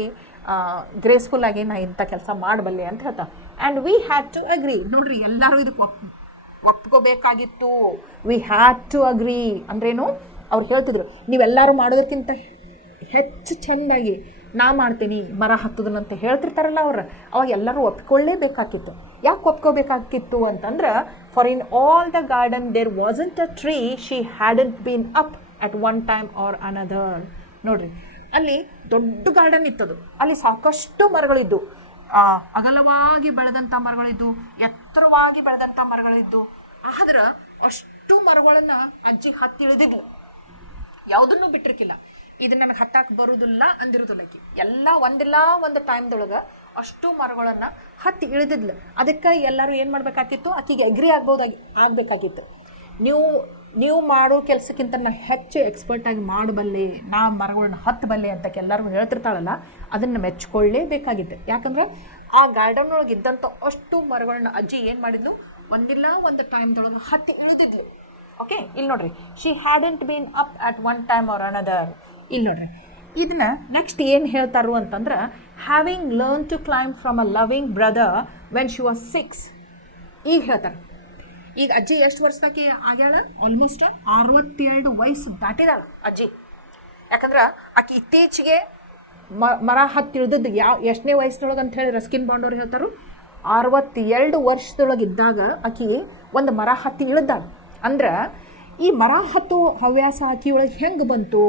ಗ್ರೇಸ್ಫುಲ್ ಆಗಿ ನಾ ಇಂಥ ಕೆಲಸ ಮಾಡಬಲ್ಲೆ ಅಂತ ಹೇಳ್ತಾಳೆ. And we had to agree. ನೋಡ್ರಿ, ಎಲ್ಲರೂ ಇದಕ್ಕೆ ಒಪ್ಕೋಬೇಕಾಗಿತ್ತು. ವಿ ಹ್ಯಾಡ್ ಟು ಅಗ್ರಿ ಅಂದ್ರೇನು, ಅವ್ರು ಹೇಳ್ತಿದ್ರು ನೀವೆಲ್ಲರೂ ಮಾಡೋದಕ್ಕಿಂತ ಹೆಚ್ಚು ಚೆಂದಾಗಿ ನಾ ಮಾಡ್ತೀನಿ ಮರ ಹತ್ತೋದನ್ನಂತ ಹೇಳ್ತಿರ್ತಾರಲ್ಲ ಅವ್ರು, ಅವಾಗ ಎಲ್ಲರೂ ಒಪ್ಕೊಳ್ಳೇಬೇಕಾಗಿತ್ತು. ಯಾಕೆ ಒಪ್ಕೋಬೇಕಾಗಿತ್ತು ಅಂತಂದ್ರೆ, for in all the garden there wasn't a tree she hadn't been up at one time or another. ನೋಡ್ರಿ, ಅಲ್ಲಿ ದೊಡ್ಡ ಗಾರ್ಡನ್ ಇತ್ತದು. ಅಲ್ಲಿ ಸಾಕಷ್ಟು ಮರಗಳಿದ್ದು, ಅಗಲವಾಗಿ ಬೆಳೆದಂಥ ಮರಗಳಿದ್ದು, ಎತ್ತರವಾಗಿ ಬೆಳೆದಂಥ ಮರಗಳಿದ್ದು. ಆದ್ರೆ ಅಷ್ಟು ಮರಗಳನ್ನ ಅಜ್ಜಿ ಹತ್ತಿ ಇಳಿದಿದ್ಲು, ಯಾವುದನ್ನು ಬಿಟ್ಟಿರ್ಕಿಲ್ಲ. ಇದು ನನಗೆ ಹತ್ತಾಕ್ ಬರುದಿಲ್ಲ ಅಂದಿರುದಿಲ್ಲ ಆಕಿ. ಎಲ್ಲ ಒಂದಿಲ್ಲ ಒಂದು ಟೈಮ್ದೊಳಗೆ ಅಷ್ಟು ಮರಗಳನ್ನ ಹತ್ತಿ ಇಳಿದಿದ್ಲು. ಅದಕ್ಕೆ ಎಲ್ಲರೂ ಏನು ಮಾಡ್ಬೇಕಾಗಿತ್ತು, ಆಕಿಗೆ ಅಗ್ರಿ ಆಗ್ಬೇಕಾಗಿತ್ತು. ನೀವು ಮಾಡೋ ಕೆಲಸಕ್ಕಿಂತ ನಾ ಹೆಚ್ಚು ಎಕ್ಸ್ಪರ್ಟಾಗಿ ಮಾಡಬಲ್ಲೆ, ನಾ ಮರಗಳನ್ನ ಹತ್ತಬಲ್ಲೆ ಅಂತ ಎಲ್ಲರಿಗೂ ಹೇಳ್ತಿರ್ತಾಳಲ್ಲ, ಅದನ್ನು ಮೆಚ್ಕೊಳ್ಳೇಬೇಕಾಗಿತ್ತು. ಯಾಕಂದ್ರೆ ಆ ಗಾರ್ಡನ್ ಒಳಗೆ ಇದ್ದಂಥ ಅಷ್ಟು ಮರಗಳನ್ನ ಅಜ್ಜಿ ಏನು ಮಾಡಿದ್ಲು, ಒಂದಿಲ್ಲ ಒಂದು ಟೈಮ್ದೊಳಗೆ ಹತ್ತಿ ಇಳಿದಿದ್ಲು. ಓಕೆ, ಇಲ್ಲಿ ನೋಡ್ರಿ, she hadn't been up at one time or another. ಇಲ್ಲಿ ನೋಡ್ರಿ, ಇದನ್ನ ನೆಕ್ಸ್ಟ್ ಏನು ಹೇಳ್ತಾರು ಅಂತಂದ್ರೆ, having learn to climb from a loving brother when she was 6. ಈಗ ಹೇಳ್ತಾರೆ. ಈಗ ಅಜ್ಜಿ ಎಷ್ಟು ವರ್ಷದಾಕಿ ಆಗ್ಯಾಳ? ಆಲ್ಮೋಸ್ಟ್ 62 ವಯಸ್ಸು ದಾಟಿದಾಳ ಅಜ್ಜಿ. ಯಾಕಂದ್ರೆ ಆಕೆ ಇತ್ತೀಚೆಗೆ ಮರ ಹತ್ತಿ ಇಳಿದದ್ದು ಎಷ್ಟನೇ ವಯಸ್ಸಿನೊಳಗೆ ಅಂತ ಹೇಳಿ ರಸ್ಕಿನ್ ಬಾಂಡ್ ಅವ್ರು ಹೇಳ್ತಾರು, 62 ವರ್ಷದೊಳಗಿದ್ದಾಗ ಆಕಿ ಒಂದು ಮರ ಹತ್ತಿ ಇಳಿದಾಳ. ಅಂದ್ರೆ ಈ ಮರ ಹತ್ತು ಹವ್ಯಾಸ ಆಕಿಯೊಳಗೆ ಹೆಂಗೆ ಬಂತು,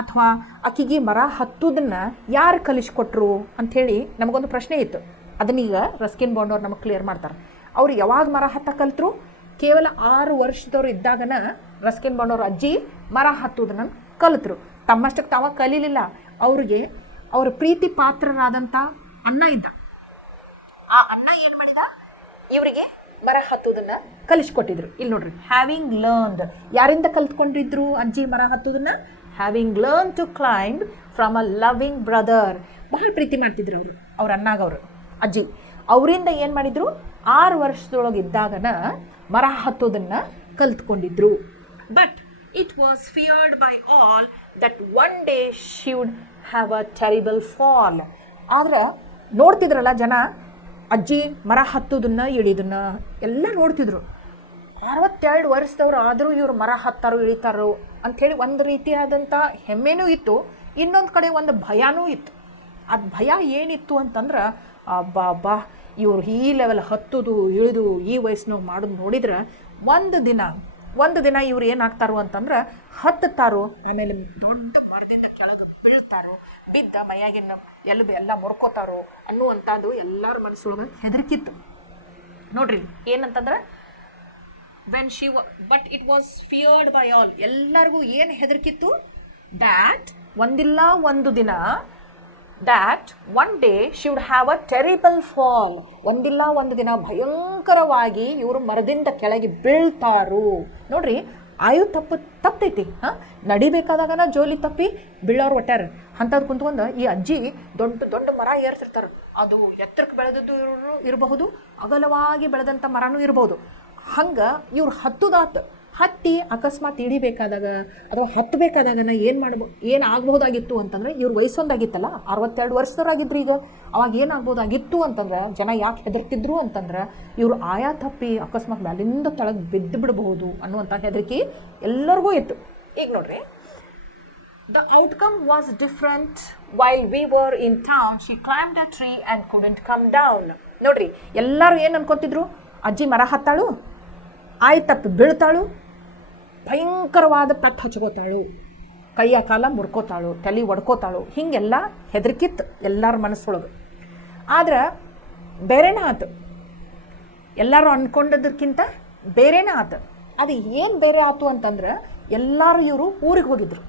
ಅಥವಾ ಆಕಿಗೆ ಮರ ಹತ್ತೋದನ್ನ ಯಾರು ಕಲಿಸ್ಕೊಟ್ರು ಅಂಥೇಳಿ ನಮಗೊಂದು ಪ್ರಶ್ನೆ ಇತ್ತು. ಅದನ್ನೀಗ ರಸ್ಕಿನ್ ಬಾಂಡ್ ಅವ್ರು ನಮಗೆ ಕ್ಲಿಯರ್ ಮಾಡ್ತಾರೆ. ಅವ್ರು ಯಾವಾಗ ಮರ ಹತ್ತ ಕಲ್ತರು? ಕೇವಲ 6 ವರ್ಷದವ್ರು ಇದ್ದಾಗನ ರಸ್ಕಿನ್ ಬಾಂಡ್ ಅವ್ರ ಅಜ್ಜಿ ಮರ ಹತ್ತೋದನ್ನ ಕಲಿತರು. ತಮ್ಮಷ್ಟಕ್ಕೆ ತಾವ ಕಲೀಲಿಲ್ಲ. ಅವ್ರಿಗೆ ಅವ್ರ ಪ್ರೀತಿ ಪಾತ್ರರಾದಂಥ ಅಣ್ಣ ಇದ್ದ. ಆ ಅಣ್ಣ ಏನು ಮಾಡಿದ, ಇವರಿಗೆ ಮರ ಹತ್ತೋದನ್ನ ಕಲಿಸ್ಕೊಟ್ಟಿದ್ರು. ಇಲ್ಲಿ ನೋಡ್ರಿ, ಹ್ಯಾವಿಂಗ್ ಲರ್ನ್ಡ್, ಯಾರಿಂದ ಕಲ್ತ್ಕೊಂಡಿದ್ರು ಅಜ್ಜಿ ಮರ ಹತ್ತೋದನ್ನ? Having learn to climb from a loving brother. ಬಹಳ ಪ್ರೀತಿ ಮಾಡ್ತಿದ್ರು ಅವರು, ಅವ್ರ ಅಣ್ಣಾಗವರು ಅಜ್ಜಿ. ಅವರಿಂದ ಏನು ಮಾಡಿದ್ರು, 6 ವರ್ಷದೊಳಗಿದ್ದಾಗನ ಮರ ಹತ್ತೋದನ್ನ ಕಲ್ತ್ಕೊಂಡಿದ್ರು. But it was feared by all that one day she would have a terrible fall. ಆದ್ರೆ ನೋಡ್ತಿದ್ರಲ್ಲ ಜನ, ಅಜ್ಜಿ ಮರ ಹತ್ತೋದನ್ನ ಇಳಿದನ್ನ ಎಲ್ಲ ನೋಡ್ತಿದ್ರು. 62 ವರ್ಷದವ್ರು ಆದರೂ ಇವ್ರು ಮರ ಹತ್ತಾರೋ ಇಳಿತಾರೋ ಅಂಥೇಳಿ ಒಂದು ರೀತಿಯಾದಂಥ ಹೆಮ್ಮೆನೂ ಇತ್ತು, ಇನ್ನೊಂದು ಕಡೆ ಒಂದು ಭಯನೂ ಇತ್ತು. ಅದು ಭಯ ಏನಿತ್ತು ಅಂತಂದ್ರೆ, ಬಾ ಇವ್ರು ಈ ಲೆವೆಲ್ ಹತ್ತೋದು ಇಳಿದು ಈ ವಯಸ್ಸಿನಾಗ ಮಾಡೋದು ನೋಡಿದ್ರೆ ಒಂದು ದಿನ ಇವ್ರು ಏನಾಗ್ತಾರೋ ಅಂತಂದ್ರೆ ಹತ್ತುತ್ತಾರೋ, ಆಮೇಲೆ ದೊಡ್ಡ ಮರದಿಂದ ಕೆಳಗೆ ಬೀಳ್ತಾರೋ, ಬಿದ್ದ ಮೈಯಾಗಿನ ಎಲುಬು ಎಲ್ಲ ಮುರ್ಕೋತಾರೋ ಅನ್ನುವಂಥದ್ದು ಎಲ್ಲರ ಮನಸ್ಸೊಳಗೆ ಹೆದರಿಕಿತ್ತು. ನೋಡ್ರಿ ಏನಂತಂದ್ರೆ, but it was feared by all. ಎಲ್ಲರಿಗೂ ಏನು ಹೆದರಿಕಿತ್ತು? ದ್ಯಾಟ್ ಒಂದಿಲ್ಲ ಒಂದು ದಿನ, that one day she would have a terrible fall. ಒಂದಿಲ್ಲ ಒಂದು ದಿನ ಭಯಂಕರವಾಗಿ ಇವರು ಮರದಿಂದ ಕೆಳಗೆ ಬೀಳ್ತಾರು. ನೋಡ್ರಿ, ಆಯು ತಪ್ಪತೈತಿ. ನಡಿಬೇಕಾದಾಗನ ಜೋಲಿ ತಪ್ಪಿ ಬೀಳೋರು ಒಟ್ಟಾರ. ಅಂಥದ್ದು ಕುಂತ್ಕೊಂಡು ಈ ಅಜ್ಜಿ ದೊಡ್ಡ ದೊಡ್ಡ ಮರ ಏರ್ತಿರ್ತಾರೆ. ಅದು ಎತ್ತರಕ್ಕೆ ಬೆಳೆದದ್ದು ಇರಬಹುದು, ಅಗಲವಾಗಿ ಬೆಳೆದಂಥ ಮರನೂ ಇರಬಹುದು. ಹಂಗೆ ಇವ್ರು ಹತ್ತಿ ಅಕಸ್ಮಾತ್ ಇಳಿಬೇಕಾದಾಗ ಅಥವಾ ಹತ್ತಬೇಕಾದಾಗನ ಏನು ಆಗ್ಬೋದಾಗಿತ್ತು ಅಂತಂದರೆ, ಇವ್ರ ವಯಸ್ಸೊಂದಾಗಿತ್ತಲ್ಲ, 62 ವರ್ಷದವರಾಗಿದ್ರು. ಈಗ ಅವಾಗ ಏನಾಗ್ಬೋದಾಗಿತ್ತು ಅಂತಂದ್ರೆ, ಜನ ಯಾಕೆ ಹೆದರ್ತಿದ್ರು ಅಂತಂದ್ರೆ, ಇವರು ಆಯಾ ತಪ್ಪಿ ಅಕಸ್ಮಾತ್ ಮ್ಯಾಲಿಂದ ಕೆಳಗೆ ಬಿದ್ದು ಬಿಡಬಹುದು ಅನ್ನುವಂಥ ಹೆದರಿಕೆ ಎಲ್ಲರಿಗೂ ಇತ್ತು. ಈಗ ನೋಡ್ರಿ, the outcome was different. While we were in town she climbed a tree and couldn't come down. ನೋಡ್ರಿ, ಎಲ್ಲರೂ ಏನು ಅನ್ಕೋತಿದ್ರು, ಅಜ್ಜಿ ಮರ ಹತ್ತಾಳು, ತಪ್ಪಿ ಬೀಳ್ತಾಳು, ಭಯಂಕರವಾದ ಪೆಟ್ಟು ಹಚ್ಕೋತಾಳು, ಕೈಯ ಕಾಲ ಮುರ್ಕೋತಾಳು, ತಲೆ ಒಡ್ಕೋತಾಳು, ಹೀಗೆಲ್ಲ ಹೆದರಿಕಿತ್ತು ಎಲ್ಲರ ಮನಸ್ಸೊಳಗೆ. ಆದ್ರೆ ಬೇರೆನೇ ಆತು, ಎಲ್ಲರೂ ಅಂದ್ಕೊಂಡದಕ್ಕಿಂತ ಬೇರೆನೇ ಆತು. ಅದು ಏನು ಬೇರೆ ಆತು ಅಂತಂದ್ರೆ, ಎಲ್ಲರೂ ಇವರು ಊರಿಗೆ ಹೋಗಿದ್ರು.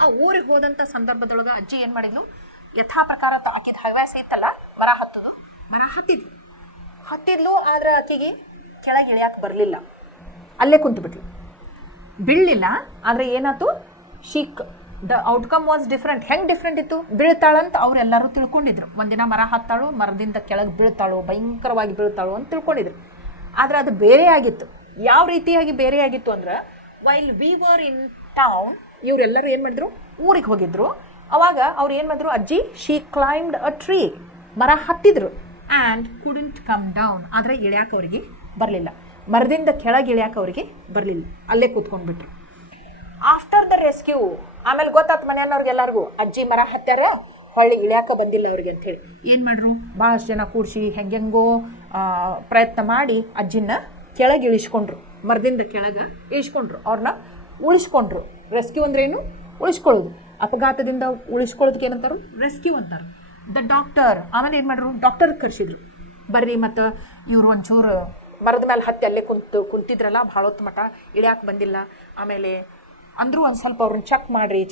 ಆ ಊರಿಗೆ ಹೋದಂಥ ಸಂದರ್ಭದೊಳಗೆ ಅಜ್ಜಿ ಏನು ಮಾಡಿದ್ಲು, ಯಥಾ ಪ್ರಕಾರ ಆಕಿದ ಹವ್ಯಾಸ ಇತ್ತಲ್ಲ ಮರ ಹತ್ತಿದ್ಲು. ಆದ್ರೆ ಆಕೆಗೆ ಕೆಳಗೆ ಇಳಿಯಕ್ಕೆ ಬರಲಿಲ್ಲ, ಅಲ್ಲೇ ಕುಂತು ಬಿಟ್ಲು, ಬೀಳಲಿಲ್ಲ. ಆದರೆ ಏನಾಯ್ತು, ದ ಔಟ್ಕಮ್ ವಾಸ್ ಡಿಫ್ರೆಂಟ್. ಹೆಂಗೆ ಡಿಫ್ರೆಂಟ್ ಇತ್ತು? ಬೀಳ್ತಾಳಂತ ಅವರೆಲ್ಲರೂ ತಿಳ್ಕೊಂಡಿದ್ರು. ಒಂದಿನ ಮರ ಹತ್ತಾಳು, ಮರದಿಂದ ಕೆಳಗೆ ಬೀಳ್ತಾಳು, ಭಯಂಕರವಾಗಿ ಬೀಳ್ತಾಳು ಅಂತ ತಿಳ್ಕೊಂಡಿದ್ರು. ಆದರೆ ಅದು ಬೇರೆ ಆಗಿತ್ತು. ಯಾವ ರೀತಿಯಾಗಿ ಬೇರೆ ಆಗಿತ್ತು ಅಂದ್ರೆ, while we were in town, ಇವರೆಲ್ಲರೂ ಏನು ಮಾಡಿದ್ರು, ಊರಿಗೆ ಹೋಗಿದ್ರು. ಅವಾಗ ಅವ್ರು ಏನು ಮಾಡಿದ್ರು, ಅಜ್ಜಿ ಶಿ ಕ್ಲೈಂಬ್ಡ್ ಅ ಟ್ರೀ, ಮರ ಹತ್ತಿದ್ರು. ಆ್ಯಂಡ್ ಕುಡೆಂಟ್ ಕಮ್ ಡೌನ್, ಆದರೆ ಇಳ್ಯಾಕೆ ಅವರಿಗೆ ಬರಲಿಲ್ಲ, ಮರದಿಂದ ಕೆಳಗೆ ಇಳ್ಯಾಕೆ ಅವರಿಗೆ ಬರಲಿಲ್ಲ, ಅಲ್ಲೇ ಕೂತ್ಕೊಂಡ್ಬಿಟ್ರು. ಆಫ್ಟರ್ ದ ರೆಸ್ಕ್ಯೂ, ಆಮೇಲೆ ಗೊತ್ತಾಯ್ತು ಮನೆಯವ್ರಿಗೆಲ್ಲರಿಗೂ, ಅಜ್ಜಿ ಮರ ಹತ್ಯಾರ, ಹೊಳ್ಳಿ ಇಳ್ಯಾಕೆ ಬಂದಿಲ್ಲ ಅವ್ರಿಗೆ ಅಂಥೇಳಿ ಏನು ಮಾಡ್ರು, ಭಾಳಷ್ಟು ಜನ ಕೂಡಿಸಿ ಹೆಂಗೆಂಗೋ ಪ್ರಯತ್ನ ಮಾಡಿ ಅಜ್ಜಿನ ಕೆಳಗೆ ಇಳಿಸ್ಕೊಂಡ್ರು, ಮರದಿಂದ ಕೆಳಗೆ ಇಳಿಸ್ಕೊಂಡ್ರು, ಅವ್ರನ್ನ ಉಳಿಸ್ಕೊಂಡ್ರು. ರೆಸ್ಕ್ಯೂ ಅಂದ್ರೆ ಏನು? ಉಳಿಸ್ಕೊಳ್ಳೋದು. ಅಪಘಾತದಿಂದ ಉಳಿಸ್ಕೊಳ್ಳೋದಕ್ಕೆ ಏನಂತಾರು ರೆಸ್ಕ್ಯೂ ಅಂತಾರೆ. ದ ಡಾಕ್ಟರ್ ಆಮೇಲೆ ಏನು ಮಾಡ್ರು, ಡಾಕ್ಟರ್ ಕರೆಸಿದ್ರು, ಬರ್ರಿ ಮತ್ತು ಇವರು ಒಂಚೂರು ಮರದ ಮೇಲೆ ಹತ್ತಿ ಅಲ್ಲೇ ಕುಂತಿದ್ರಲ್ಲ ಭಾಳ ಹೊತ್ತು ಮಠ ಇಳಿಯಾಕೆ ಬಂದಿಲ್ಲ, ಆಮೇಲೆ ಅಂದರೂ ಒಂದು ಸ್ವಲ್ಪ ಅವ್ರನ್ನ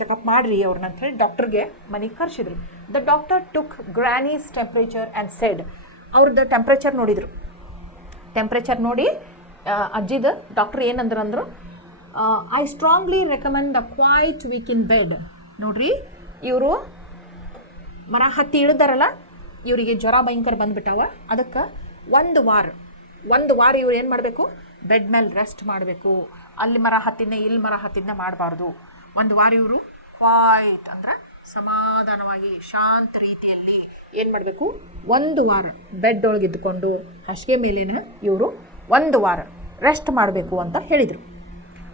ಚೆಕಪ್ ಮಾಡಿರಿ ಅವ್ರನ್ನ ಅಂತ ಹೇಳಿ ಡಾಕ್ಟರ್ಗೆ ಮನೆಗೆ ಕರೆಸಿದ್ರು. The doctor took granny's temperature and said, ಅವ್ರದ್ದು ಟೆಂಪ್ರೇಚರ್ ನೋಡಿದರು. ಟೆಂಪ್ರೇಚರ್ ನೋಡಿ ಅಜ್ಜಿದು ಡಾಕ್ಟ್ರ್ ಏನಂದ್ರು I strongly recommend the quiet week in bed. ನೋಡ್ರಿ, ಇವರು ಮರ ಹತ್ತಿ ಇಳಿದಾರಲ್ಲ, ಇವರಿಗೆ ಜ್ವರ ಭಯಂಕರ ಬಂದುಬಿಟ್ಟಾವ. ಅದಕ್ಕೆ ಒಂದು ವಾರ ಇವ್ರು ಏನು ಮಾಡಬೇಕು, ಬೆಡ್ ಮೇಲೆ ರೆಸ್ಟ್ ಮಾಡಬೇಕು. ಅಲ್ಲಿ ಮರ ಹತ್ತಿದ್ನ ಇಲ್ಲಿ ಮರ ಹತ್ತಿದ್ನ ಮಾಡಬಾರ್ದು. ಒಂದು ವಾರ ಇವರು ಕ್ವೈಟ್ ಅಂದ್ರೆ ಸಮಾಧಾನವಾಗಿ ಶಾಂತ ರೀತಿಯಲ್ಲಿ ಏನು ಮಾಡಬೇಕು, ಒಂದು ವಾರ ಬೆಡ್ ಒಳಗೆ ಇದ್ದುಕೊಂಡು ಹಾಸಿಗೆ ಮೇಲೇನ ಇವರು ಒಂದು ವಾರ ರೆಸ್ಟ್ ಮಾಡಬೇಕು ಅಂತ ಹೇಳಿದರು.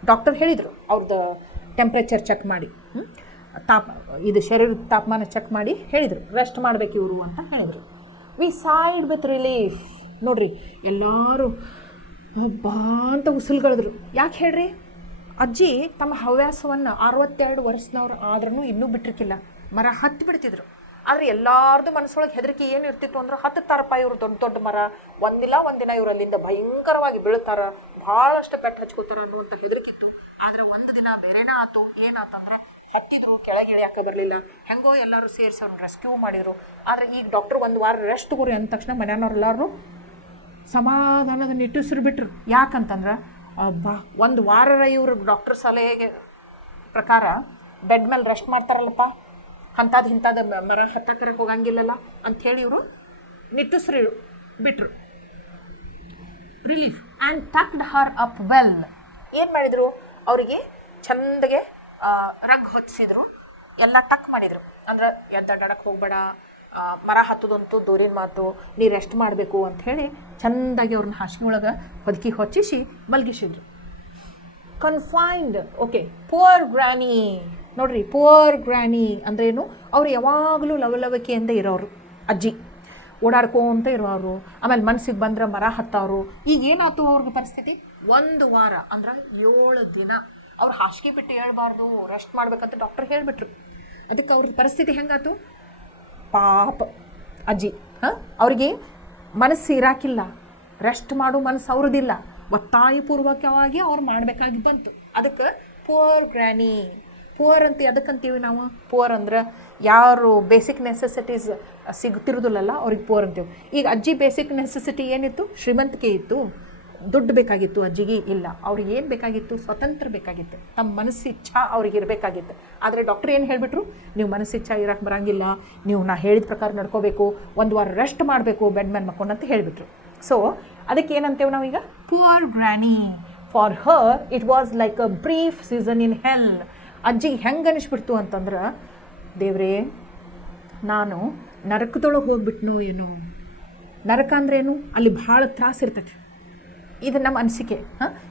ಡಾಕ್ಟರ್ ಹೇಳಿದರು, ಅವ್ರದ್ದು ಟೆಂಪ್ರೇಚರ್ ಚೆಕ್ ಮಾಡಿ, ಇದು ಶರೀರದ ತಾಪಮಾನ ಚೆಕ್ ಮಾಡಿ ಹೇಳಿದರು, ರೆಸ್ಟ್ ಮಾಡಬೇಕು ಇವರು ಅಂತ ಹೇಳಿದರು. V side with relief. ನೋಡ್ರಿ, ಎಲ್ಲರೂ ಬಾ ಅಂತ ಉಸಿರುಗಳಿದ್ರು. ಯಾಕೆ ಹೇಳ್ರಿ, ಅಜ್ಜಿ ತಮ್ಮ ಹವ್ಯಾಸವನ್ನು 62 ವರ್ಷದವ್ರು ಆದ್ರೂ ಇನ್ನೂ ಬಿಟ್ಟಿರ್ಕಿಲ್ಲ, ಮರ ಹತ್ತಿ ಬಿಡ್ತಿದ್ರು. ಆದರೆ ಎಲ್ಲಾರ್ದು ಮನಸ್ಸೊಳಗೆ ಹೆದರಿಕೆ ಏನು ಇರ್ತಿತ್ತು ಅಂದ್ರೆ, ಹತ್ತಾರಪ್ಪ ಇವರು ದೊಡ್ಡ ದೊಡ್ಡ ಮರ, ಒಂದಿನ ಇವರು ಅಲ್ಲಿಂದ ಭಯಂಕರವಾಗಿ ಬೀಳ್ತಾರ, ಭಾಳಷ್ಟು ಪೆಟ್ಟು ಹಚ್ಕೋತಾರ ಅನ್ನುವಂಥ ಹೆದರಿಕಿತ್ತು. ಆದರೆ ಒಂದು ದಿನ ಬೇರೆನೇ ಆಯ್ತು. ಏನಾತಂದ್ರೆ ಹತ್ತಿದ್ರು, ಕೆಳಗೆ ಇಳಿಯಾಕೆ ಬರಲಿಲ್ಲ, ಹೆಂಗೋ ಎಲ್ಲರೂ ಸೇರಿಸಿ ಅವ್ರನ್ನ ರೆಸ್ಕ್ಯೂ ಮಾಡಿದರು. ಆದರೆ ಈಗ ಡಾಕ್ಟ್ರು ಒಂದು ವಾರ ರೆಸ್ಟ್ ತಗೋರಿ ಅಂದ ತಕ್ಷಣ ಮನೆಯವ್ರೆಲ್ಲರೂ ಸಮಾಧಾನದ ನಿಟ್ಟುಸಿರು ಬಿಟ್ರು. ಯಾಕಂತಂದ್ರೆ ಒಂದು ವಾರ ಇವರು ಡಾಕ್ಟರ್ ಸಲಹೆಗೆ ಪ್ರಕಾರ ಬೆಡ್ ಮೇಲೆ ರೆಸ್ಟ್ ಮಾಡ್ತಾರಲ್ಲಪ್ಪ, ಇಂಥದ್ದು ಮರ ಹತ್ತಕ್ಕರೆ ಹೋಗಂಗಿಲ್ಲಲ್ಲ ಅಂಥೇಳಿ ಇವರು ನಿಟ್ಟುಸಿರು ಬಿಟ್ರು. Relief and tucked her up well. ಏನು ಮಾಡಿದರು, ಅವರಿಗೆ ಚಂದಗೆ ರಗ್ ಹೊಚ್ಚಿಸಿದ್ರು, ಎಲ್ಲ ಟಕ್ ಮಾಡಿದರು. ಅಂದ್ರೆ ಎದ್ದಡ್ಡಕ್ಕೆ ಹೋಗ್ಬೇಡ, ಮರ ಹತ್ತದಂತೂ ದೂರಿನ ಮಾತು, ನೀ ರೆಸ್ಟ್ ಮಾಡಬೇಕು ಅಂಥೇಳಿ ಚೆಂದಾಗಿ ಅವ್ರನ್ನ ಹಾಸಿಗೆ ಒಳಗೆ ಹೊದಕಿ ಹೊಚ್ಚಿಸಿ ಮಲಗಿಸಿದ್ರು. ಕನ್ಫೈನ್ಡ್. Okay, poor granny. ನೋಡ್ರಿ, ಪುವರ್ ಗ್ರ್ಯಾನಿ ಅಂದ್ರೇನು, ಅವ್ರು ಯಾವಾಗಲೂ ಲವಲವಿಕೆಯಿಂದ ಇರೋರು ಅಜ್ಜಿ, ಓಡಾಡ್ಕೊಂತ ಇರೋರು, ಆಮೇಲೆ ಮನಸ್ಸಿಗೆ ಬಂದ್ರೆ ಮರ ಹತ್ತವರು. ಈಗ ಏನಾಯ್ತು ಅವ್ರಿಗೆ ಪರಿಸ್ಥಿತಿ, ಒಂದು ವಾರ ಅಂದ್ರೆ 7 ದಿನ ಅವ್ರು ಹಾಸಿಗೆ ಬಿಟ್ಟು ಹೇಳ್ಬಾರ್ದು, ರೆಸ್ಟ್ ಮಾಡ್ಬೇಕಂತ ಡಾಕ್ಟರ್ ಹೇಳಿಬಿಟ್ರು. ಅದಕ್ಕೆ ಅವ್ರದ್ದು ಪರಿಸ್ಥಿತಿ ಹೆಂಗಾಯ್ತು, ಪಾಪ ಅಜ್ಜಿ. ಅವ್ರಿಗೆ ಮನಸ್ಸು ಇರಾಕಿಲ್ಲ, ರೆಸ್ಟ್ ಮಾಡೋ ಮನಸ್ಸು ಅವ್ರದ್ದಿಲ್ಲ, ಒತ್ತಾಯಪೂರ್ವಕವಾಗಿ ಅವ್ರು ಮಾಡಬೇಕಾಗಿ ಬಂತು. ಅದಕ್ಕೆ ಪುವರ್ ಗ್ರ್ಯಾನಿ. ಪುವರ್ ಅಂತ ಅದಕ್ಕಂತೀವಿ ನಾವು. ಪುವರ್ ಅಂದ್ರೆ ಯಾರು ಬೇಸಿಕ್ ನೆಸೆಸಿಟೀಸ್ ಸಿಗ್ತಿರೋದಿಲ್ಲಲ್ಲ ಅವ್ರಿಗೆ ಪುವರ್ ಅಂತೀವಿ. ಈಗ ಅಜ್ಜಿ ಬೇಸಿಕ್ ನೆಸೆಸಿಟಿ ಏನಿತ್ತು, ಶ್ರೀಮಂತಿಕೆ ಇತ್ತು, ದುಡ್ಡು ಬೇಕಾಗಿತ್ತು. ಅಜ್ಜಿಗೆ ಇಲ್ಲ, ಅವ್ರಿಗೆ ಏನು ಬೇಕಾಗಿತ್ತು, ಸ್ವತಂತ್ರ ಬೇಕಾಗಿತ್ತು, ತಮ್ಮ ಮನಸ್ಸಿಚ್ಛಾ ಅವ್ರಿಗೆ ಇರಬೇಕಾಗಿತ್ತು. ಆದರೆ ಡಾಕ್ಟ್ರ್ ಏನು ಹೇಳಿಬಿಟ್ರು, ನೀವು ಮನಸ್ಸಿಚ್ಛಾ ಇರೋಕ್ಕೆ ಬರೋಂಗಿಲ್ಲ, ನೀವು ನಾ ಹೇಳಿದ ಪ್ರಕಾರ ನಡ್ಕೋಬೇಕು, ಒಂದು ವಾರ ರೆಸ್ಟ್ ಮಾಡಬೇಕು ಬೆಡ್ ಮೇಲೆ ಮಕ್ಕೊಂಡು ಅಂತ ಹೇಳಿಬಿಟ್ರು. ಸೊ ಅದಕ್ಕೆ ಏನಂತೇವೆ ನಾವೀಗ, poor granny. For her it was like a brief season in hell. ಅಜ್ಜಿಗೆ ಹೆಂಗೆ ಅನಿಸ್ಬಿಡ್ತು ಅಂತಂದ್ರೆ, ದೇವ್ರೇ ನಾನು ನರಕದೊಳಗೆ ಹೋಗ್ಬಿಟ್ನು ಏನು. ನರಕ ಅಂದ್ರೇನು, ಅಲ್ಲಿ ಭಾಳ ತ್ರಾಸ ಇರ್ತೈತಿ. ಇದು ನಮ್ಮ ಅನಿಸಿಕೆ.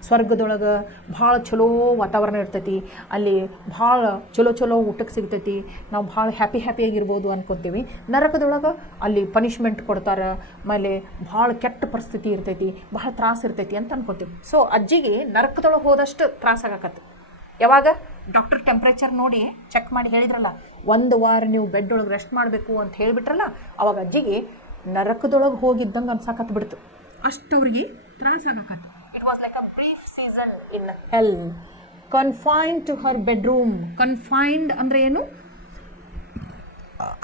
ಸ್ವರ್ಗದೊಳಗೆ ಭಾಳ ಚಲೋ ವಾತಾವರಣ ಇರ್ತೈತಿ, ಅಲ್ಲಿ ಭಾಳ ಚಲೋ ಊಟಕ್ಕೆ ಸಿಗ್ತೈತಿ, ನಾವು ಭಾಳ ಹ್ಯಾಪಿಯಾಗಿರ್ಬೋದು ಅನ್ಕೊತೀವಿ. ನರಕದೊಳಗೆ ಅಲ್ಲಿ ಪನಿಷ್ಮೆಂಟ್ ಕೊಡ್ತಾರೆ, ಆಮೇಲೆ ಭಾಳ ಕೆಟ್ಟ ಪರಿಸ್ಥಿತಿ ಇರ್ತೈತಿ, ಭಾಳ ತ್ರಾಸ ಇರ್ತೈತಿ ಅಂತ ಅನ್ಕೋತೀವಿ. ಸೊ ಅಜ್ಜಿಗೆ ನರಕದೊಳಗೆ ಹೋದಷ್ಟು ತ್ರಾಸಾಗತ್ತೆ. ಯಾವಾಗ ಡಾಕ್ಟರ್ ಟೆಂಪ್ರೇಚರ್ ನೋಡಿ ಚೆಕ್ ಮಾಡಿ ಹೇಳಿದ್ರಲ್ಲ, ಒಂದು ವಾರ ನೀವು ಬೆಡ್ ಒಳಗೆ ರೆಸ್ಟ್ ಮಾಡಬೇಕು ಅಂತ ಹೇಳಿಬಿಟ್ರಲ್ಲ, ಅವಾಗ ಅಜ್ಜಿಗೆ ನರಕದೊಳಗೆ ಹೋಗಿದ್ದಂಗೆ ಅನ್ಸಾಕತ್ತು ಬಿಡ್ತು, ಅಷ್ಟು ಅವ್ರಿಗೆ ತ್ರಾಸಾಗತ್ತೆ. It was like a brief season in hell. Confined to her bedroom. Confined ಅಂದರೆ ಏನು,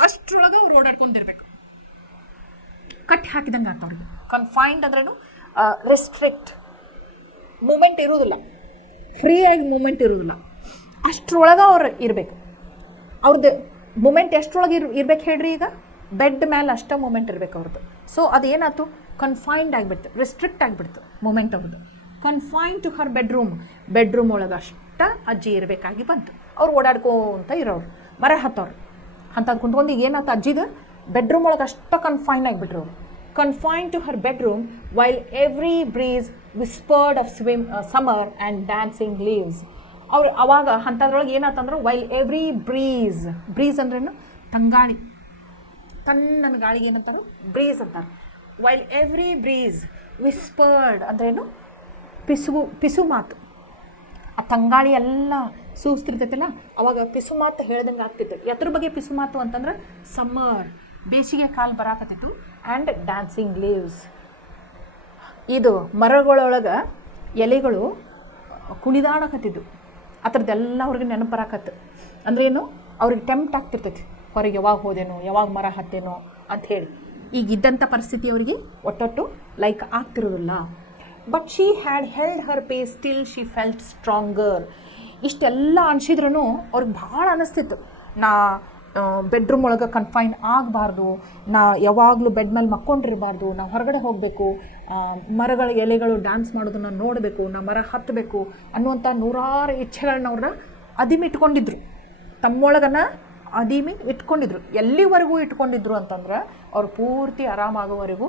ಅಷ್ಟರೊಳಗೆ ಅವ್ರು ಓಡಾಡ್ಕೊಂಡಿರ್ಬೇಕು, ಕಟ್ಟಿ ಹಾಕಿದಂಗೆ ಆಗ್ತ ಅವ್ರಿಗೆ. ಕನ್ಫೈನ್ಡ್ ಅಂದ್ರೇನು, ರೆಸ್ಟ್ರಿಕ್ಟ್, ಮೂಮೆಂಟ್ ಇರೋದಿಲ್ಲ, ಫ್ರೀಯಾಗಿ ಮೂಮೆಂಟ್ ಇರೋದಿಲ್ಲ, ಅಷ್ಟರೊಳಗೆ ಅವ್ರು ಇರಬೇಕು. ಅವ್ರದ್ದು ಮೂಮೆಂಟ್ ಎಷ್ಟರೊಳಗೆ ಇರ್ಬೇಕು ಹೇಳ್ರಿ, ಈಗ ಬೆಡ್ ಮೇಲೆ ಅಷ್ಟೇ ಮೂಮೆಂಟ್ ಇರಬೇಕು ಅವ್ರದ್ದು. ಸೊ ಅದೇನಾಯ್ತು, ಕನ್ಫೈನ್ಡ್ ಆಗಿಬಿಡ್ತು, ರೆಸ್ಟ್ರಿಕ್ಟ್ ಆಗಿಬಿಡ್ತು ಮೂಮೆಂಟ್ ಅವ್ರದ್ದು. ಕನ್ಫೈನ್ಡ್ ಟು ಹರ್ ಬೆಡ್ರೂಮ್ ಒಳಗೆ ಅಷ್ಟ ಅಜ್ಜಿ ಇರಬೇಕಾಗಿ ಬಂತು. ಅವ್ರು ಓಡಾಡ್ಕೊಂತ ಇರೋರು, ಮರ ಹತ್ತವ್ರು ಅಂಥದ್ದು ಕುಂತ್ಕೊಂಡು. ಈಗ ಏನಾಯ್ತು, ಅಜ್ಜಿದು ಬೆಡ್ರೂಮ್ ಒಳಗೆ ಅಷ್ಟ ಕನ್ಫೈನ್ ಆಗಿಬಿಟ್ರು ಅವರು. Confined to her bedroom while every breeze whispered of summer and dancing leaves. ಅವ್ರು ಅವಾಗ ಅಂಥದ್ರೊಳಗೆ ಏನಾಯ್ತಂದ್ರೆ, ವೈಲ್ ಎವ್ರಿ ಬ್ರೀಸ್ ಅಂದ್ರೇನು, ತಂಗಾಳಿ, ತಣ್ಣನ ಗಾಳಿಗೆ ಏನಂತಾರೆ, ಬ್ರೀಸ್ ಅಂತಾರೆ. ವೈಲ್ ಎವ್ರಿ ಬ್ರೀಸ್ ವಿಸ್ಪರ್ಡ್ ಅಂದ್ರೇನು, ಪಿಸು ಮಾತು. ಆ ತಂಗಾಳಿ ಎಲ್ಲ ಸುಸ್ತಿರ್ತೈತಲ್ಲ ಅವಾಗ ಪಿಸು ಮಾತು ಹೇಳ್ದಂಗೆ ಆಗ್ತಿತ್ತು. ಎದ್ರ ಬಗ್ಗೆ ಪಿಸು ಮಾತು ಅಂತಂದ್ರೆ ಸಮ್ಮರ್, ಬೇಸಿಗೆ ಕಾಲ ಬರಾಕತ್ತಿತ್ತು. ಆ್ಯಂಡ್ ಡ್ಯಾನ್ಸಿಂಗ್ ಲೀವ್ಸ್, ಇದು ಮರಗಳೊಳಗೆ ಎಲೆಗಳು ಕುಣಿದಾಡಕತ್ತಿದ್ದು, ಆ ಥರದ್ದೆಲ್ಲ ಅವ್ರಿಗೆ ನೆನಪು ಬರಾಕತ್ತು. ಅಂದ್ರೇನು, ಅವ್ರಿಗೆ ಟೆಂಪ್ಟ್ ಆಗ್ತಿರ್ತೈತಿ, ಹೊರಗೆ ಯಾವಾಗ ಹೋದೇನೋ, ಯಾವಾಗ ಮರ ಹತ್ತೇನೋ ಅಂಥೇಳಿ. ಈಗಿದ್ದಂಥ ಪರಿಸ್ಥಿತಿ ಅವರಿಗೆ ಒಟ್ಟೊಟ್ಟು ಲೈಕ್ ಆಗ್ತಿರೋದಿಲ್ಲ. But she had held her pace still she felt stronger. ಇಷ್ಟೆಲ್ಲ ಅನ್ಸಿದ್ರೂ ಅವ್ರಿಗೆ ಭಾಳ ಅನ್ನಿಸ್ತಿತ್ತು, ನಾ ಬೆಡ್ರೂಮ್ ಒಳಗೆ ಕನ್ಫೈನ್ ಆಗಬಾರ್ದು, ನಾ ಯಾವಾಗಲೂ ಬೆಡ್ ಮೇಲೆ ಮಕ್ಕೊಂಡಿರಬಾರ್ದು, ನಾ ಹೊರಗಡೆ ಹೋಗಬೇಕು, ಮರಗಳ ಎಲೆಗಳು ಡ್ಯಾನ್ಸ್ ಮಾಡೋದನ್ನು ನೋಡಬೇಕು, ನಾ ಮರ ಹತ್ತಬೇಕು ಅನ್ನುವಂಥ ನೂರಾರು ಇಚ್ಛೆಗಳನ್ನ ಅವ್ರನ್ನ ಅದಿಮಿಟ್ಕೊಂಡಿದ್ರು, ತಮ್ಮೊಳಗನ ಅದಿಮಿ ಇಟ್ಕೊಂಡಿದ್ರು. ಎಲ್ಲಿವರೆಗೂ ಇಟ್ಕೊಂಡಿದ್ರು ಅಂತಂದ್ರೆ ಅವ್ರು ಪೂರ್ತಿ ಆರಾಮಾಗೋವರೆಗೂ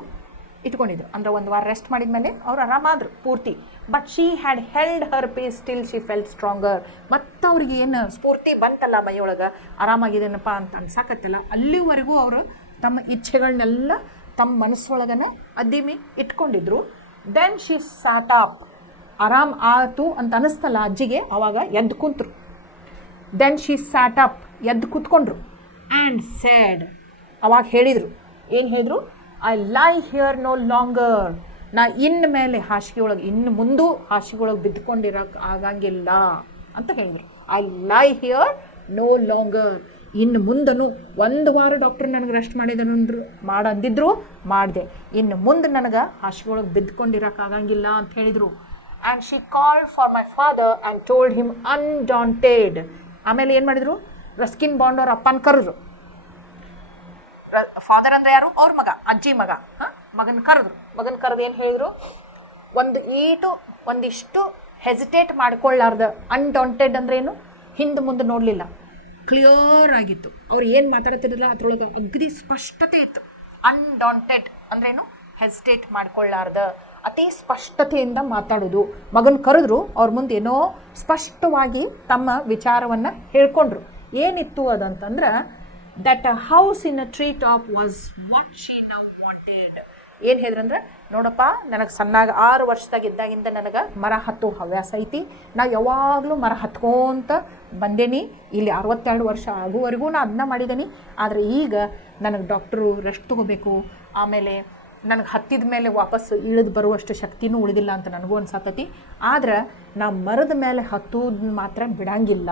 ಇಟ್ಕೊಂಡಿದ್ರು. ಅಂದ್ರೆ ಒಂದು ವಾರ ರೆಸ್ಟ್ ಮಾಡಿದ ಮೇಲೆ ಅವ್ರು ಆರಾಮಾದ್ರು ಪೂರ್ತಿ. But she had held her pace still she felt stronger. ಮತ್ತು ಅವ್ರಿಗೆ ಏನು ಸ್ಫೂರ್ತಿ ಬಂತಲ್ಲ ಮೈಯೊಳಗೆ, ಆರಾಮಾಗಿದೇನಪ್ಪ ಅಂತ ಅನ್ಸಾಕತ್ತಲ್ಲ, ಅಲ್ಲಿವರೆಗೂ ಅವರು ತಮ್ಮ ಇಚ್ಛೆಗಳನ್ನೆಲ್ಲ ತಮ್ಮ ಮನಸ್ಸೊಳಗನೆ ಅದಿಮಿ ಇಟ್ಕೊಂಡಿದ್ರು. ದೆನ್ ಶಿ ಸಾಟ್ ಅಪ್, ಆರಾಮ್ ಆಯಿತು ಅಂತ ಅನಿಸ್ತಲ್ಲ ಅಜ್ಜಿಗೆ, ಆವಾಗ ಎದ್ದು ಕುಂತರು. ದೆನ್ ಶಿ ಸ್ಯಾಟ್ ಅಪ್, ಎದ್ದು ಕೂತ್ಕೊಂಡ್ರು. ಆ್ಯಂಡ್ ಸ್ಯಾಡ್, ಅವಾಗ ಹೇಳಿದರು, ಏನು ಹೇಳಿದರು, I lie here no longer. ನಾ ಇನ್ನು ಮೇಲೆ ಹಾಸಿಗೆ ಒಳಗೆ, ಇನ್ನು ಮುಂದೂ ಹಾಸಿಗೆ ಒಳಗೆ ಬಿದ್ದುಕೊಂಡಿರೋಕೆ ಆಗಂಗಿಲ್ಲ ಅಂತ ಹೇಳಿದರು. I lie here no longer. ಇನ್ನು ಮುಂದನು ಒಂದು ವಾರ ಡಾಕ್ಟ್ರ್ ನನಗೆ ರೆಸ್ಟ್ ಮಾಡಿದನು ಮಾಡಂದಿದ್ರು ಮಾಡಿದೆ, ಇನ್ನು ಮುಂದೆ ನನಗೆ ಹಾಸಿಗೆ ಒಳಗೆ ಬಿದ್ದುಕೊಂಡಿರೋಕೆ ಆಗಂಗಿಲ್ಲ ಅಂತ ಹೇಳಿದರು. And she called for my father and told him undaunted. ಆಮೇಲೆ ಏನು ಮಾಡಿದರು, ರಸ್ಕಿನ್ ಬಾಂಡ್ ಅವ್ರ ಅಪ್ಪನ ಕರೆದ್ರು. ಫಾದರ್ ಅಂದರೆ ಯಾರು, ಅವ್ರ ಮಗ, ಅಜ್ಜಿ ಮಗ. ಮಗನ ಕರೆದು ಏನು ಹೇಳಿದರು, ಒಂದಿಷ್ಟು ಹೆಸಿಟೇಟ್ ಮಾಡ್ಕೊಳ್ಳಾರ್ದ, ಅನ್ಡಾಂಟೆಡ್ ಅಂದ್ರೆ ಏನು, ಹಿಂದೆ ಮುಂದೆ ನೋಡಲಿಲ್ಲ, ಕ್ಲಿಯರ್ ಆಗಿತ್ತು. ಅವ್ರು ಏನು ಮಾತಾಡ್ತಿರಲಿಲ್ಲ ಅದ್ರೊಳಗೆ ಅಗದಿ ಸ್ಪಷ್ಟತೆ ಇತ್ತು. ಅನ್ಡಾಂಟೆಡ್ ಅಂದ್ರೇನು, ಹೆಸಿಟೇಟ್ ಮಾಡ್ಕೊಳ್ಳಾರ್ದ, ಅತಿ ಸ್ಪಷ್ಟತೆಯಿಂದ ಮಾತಾಡೋದು. ಮಗನ ಕರೆದ್ರು, ಅವ್ರ ಮುಂದೆ ಏನೋ ಸ್ಪಷ್ಟವಾಗಿ ತಮ್ಮ ವಿಚಾರವನ್ನು ಹೇಳ್ಕೊಂಡ್ರು. ಏನಿತ್ತು ಅದಂತಂದ್ರೆ, that a house in a tree top was what she now wanted. ಏನು ಹೇಳಿದ್ರಂದ್ರೆ, ನೋಡಪ್ಪ, ನನಗೆ ಸಣ್ಣಾಗ 6 ವರ್ಷದಾಗಿದ್ದಾಗಿಂದ ನನಗೆ ಮರ ಹತ್ತೋ ಹವ್ಯಾಸ ಐತಿ. ನಾ ಯಾವಾಗಲೂ ಮರ ಹತ್ಕೊಂತ ಬಂದೇನಿ. ಇಲ್ಲಿ 62 ವರ್ಷ ಆಗುವವರೆಗೂ ನಾ ಅದನ್ನ ಮಾಡಿದ್ದೀನಿ. ಆದರೆ ಈಗ ನನಗೆ ಡಾಕ್ಟ್ರು ರೆಸ್ಟ್ ತೊಗೋಬೇಕು, ಆಮೇಲೆ ನನಗೆ ಹತ್ತಿದ ಮೇಲೆ ವಾಪಸ್ ಇಳಿದು ಬರುವಷ್ಟು ಶಕ್ತಿನೂ ಉಳಿದಿಲ್ಲ ಅಂತ ನನಗೂ ಅನ್ಸತ್ತೈತಿ. ಆದ್ರೆ ನಾ ಮರದ ಮೇಲೆ ಹತ್ತೋದು ಮಾತ್ರ ಬಿಡಂಗಿಲ್ಲ.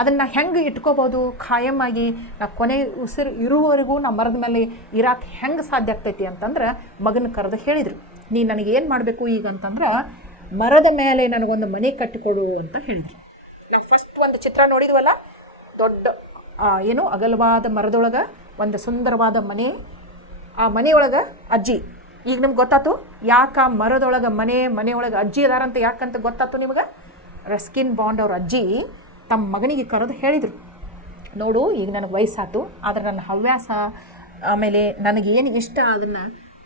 ಅದನ್ನು ಹೆಂಗೆ ಇಟ್ಕೋಬೋದು ಖಾಯಮಾಗಿ, ನಾ ಕೊನೆ ಉಸಿರು ಇರುವವರೆಗೂ ನಾ ಮರದ ಮೇಲೆ ಇರಾಕೆ ಹೆಂಗೆ ಸಾಧ್ಯ ಆಗ್ತೈತಿ ಅಂತಂದ್ರೆ, ಮಗನ ಕರೆದು ಹೇಳಿದರು, ನೀ ನನಗೇನು ಮಾಡಬೇಕು ಈಗ ಅಂತಂದ್ರೆ, ಮರದ ಮೇಲೆ ನನಗೊಂದು ಮನೆ ಕಟ್ಟಿಕೊಡು ಅಂತ ಹೇಳಿದ್ರು. ನಾವು ಫಸ್ಟ್ ಒಂದು ಚಿತ್ರ ನೋಡಿದ್ವಲ್ಲ, ದೊಡ್ಡ ಅಗಲವಾದ ಮರದೊಳಗೆ ಒಂದು ಸುಂದರವಾದ ಮನೆ, ಆ ಮನೆಯೊಳಗೆ ಅಜ್ಜಿ. ಈಗ ನಿಮ್ಗೆ ಗೊತ್ತಾಯ್ತು ಯಾಕೆ ಮರದೊಳಗೆ ಮನೆಯೊಳಗೆ ಅಜ್ಜಿ ಅದಾರಂತ, ಯಾಕಂತ ಗೊತ್ತಾಯ್ತು ನಿಮ್ಗೆ. ರಸ್ಕಿನ್ ಬಾಂಡ್ ಅವ್ರ ಅಜ್ಜಿ ತಮ್ಮ ಮಗನಿಗೆ ಕರೆದು ಹೇಳಿದರು, ನೋಡು, ಈಗ ನನಗೆ ವಯಸ್ಸಾಯ್ತು, ಆದರೆ ನನ್ನ ಹವ್ಯಾಸ, ಆಮೇಲೆ ನನಗೇನು ಇಷ್ಟ ಅದನ್ನು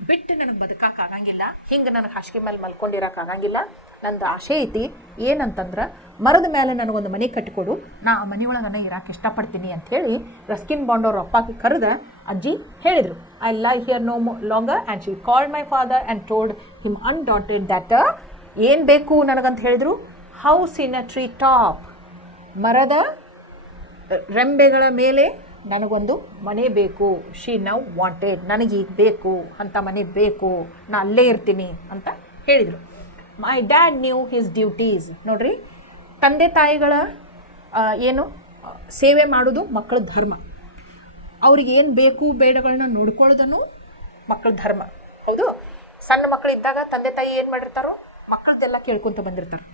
ಬಿಟ್ಟು ನನಗೆ ಬದುಕಾಗಂಗಿಲ್ಲ, ಹಿಂಗೆ ನನಗೆ ಹಾಸಿಗೆ ಮೇಲೆ ಮಲ್ಕೊಂಡಿರೋಕ್ಕಾಗಂಗಿಲ್ಲ. ನಂದು ಆಸೆ ಐತಿ ಏನಂತಂದ್ರೆ, ಮರದ ಮೇಲೆ ನನಗೊಂದು ಮನೆ ಕಟ್ಟಿಕೊಡು, ನಾ ಆ ಮನೆಯೊಳಗೆ ಇರೋಕೆ ಇಷ್ಟಪಡ್ತೀನಿ ಅಂಥೇಳಿ ರಸ್ಕಿನ್ ಬಾಂಡ್ ಅವ್ರ ಅಪ್ಪಗೆ ಕರೆದ ಅಜ್ಜಿ ಹೇಳಿದರು. I lie here no longer and she called my father and told him undaunted that ಏನು ಬೇಕು ನನಗಂತ ಹೇಳಿದರು, house in a tree top, ಮರದ ರೆಂಬೆಗಳ ಮೇಲೆ ನನಗೊಂದು ಮನೆ ಬೇಕು. ಶಿ ನೌ ವಾಂಟೆಡ್, ನನಗೀಗ ಬೇಕು ಅಂಥ ಮನೆ ಬೇಕು, ನಾ ಅಲ್ಲೇ ಇರ್ತೀನಿ ಅಂತ ಹೇಳಿದರು. My dad new his duties. ನೋಡ್ರಿ, ತಂದೆ ತಾಯಿಗಳ ಸೇವೆ ಮಾಡೋದು ಮಕ್ಕಳ ಧರ್ಮ. ಅವ್ರಿಗೆ ಏನು ಬೇಕು ಬೇಡಗಳನ್ನ ನೋಡ್ಕೊಳ್ಳೋದನ್ನು ಮಕ್ಕಳ ಧರ್ಮ. ಹೌದು, ಸಣ್ಣ ಮಕ್ಕಳಿದ್ದಾಗ ತಂದೆ ತಾಯಿ ಏನು ಮಾಡಿರ್ತಾರೋ ಮಕ್ಕಳದ್ದೆಲ್ಲ ಕೇಳ್ಕೊತ ಬಂದಿರ್ತಾರೆ.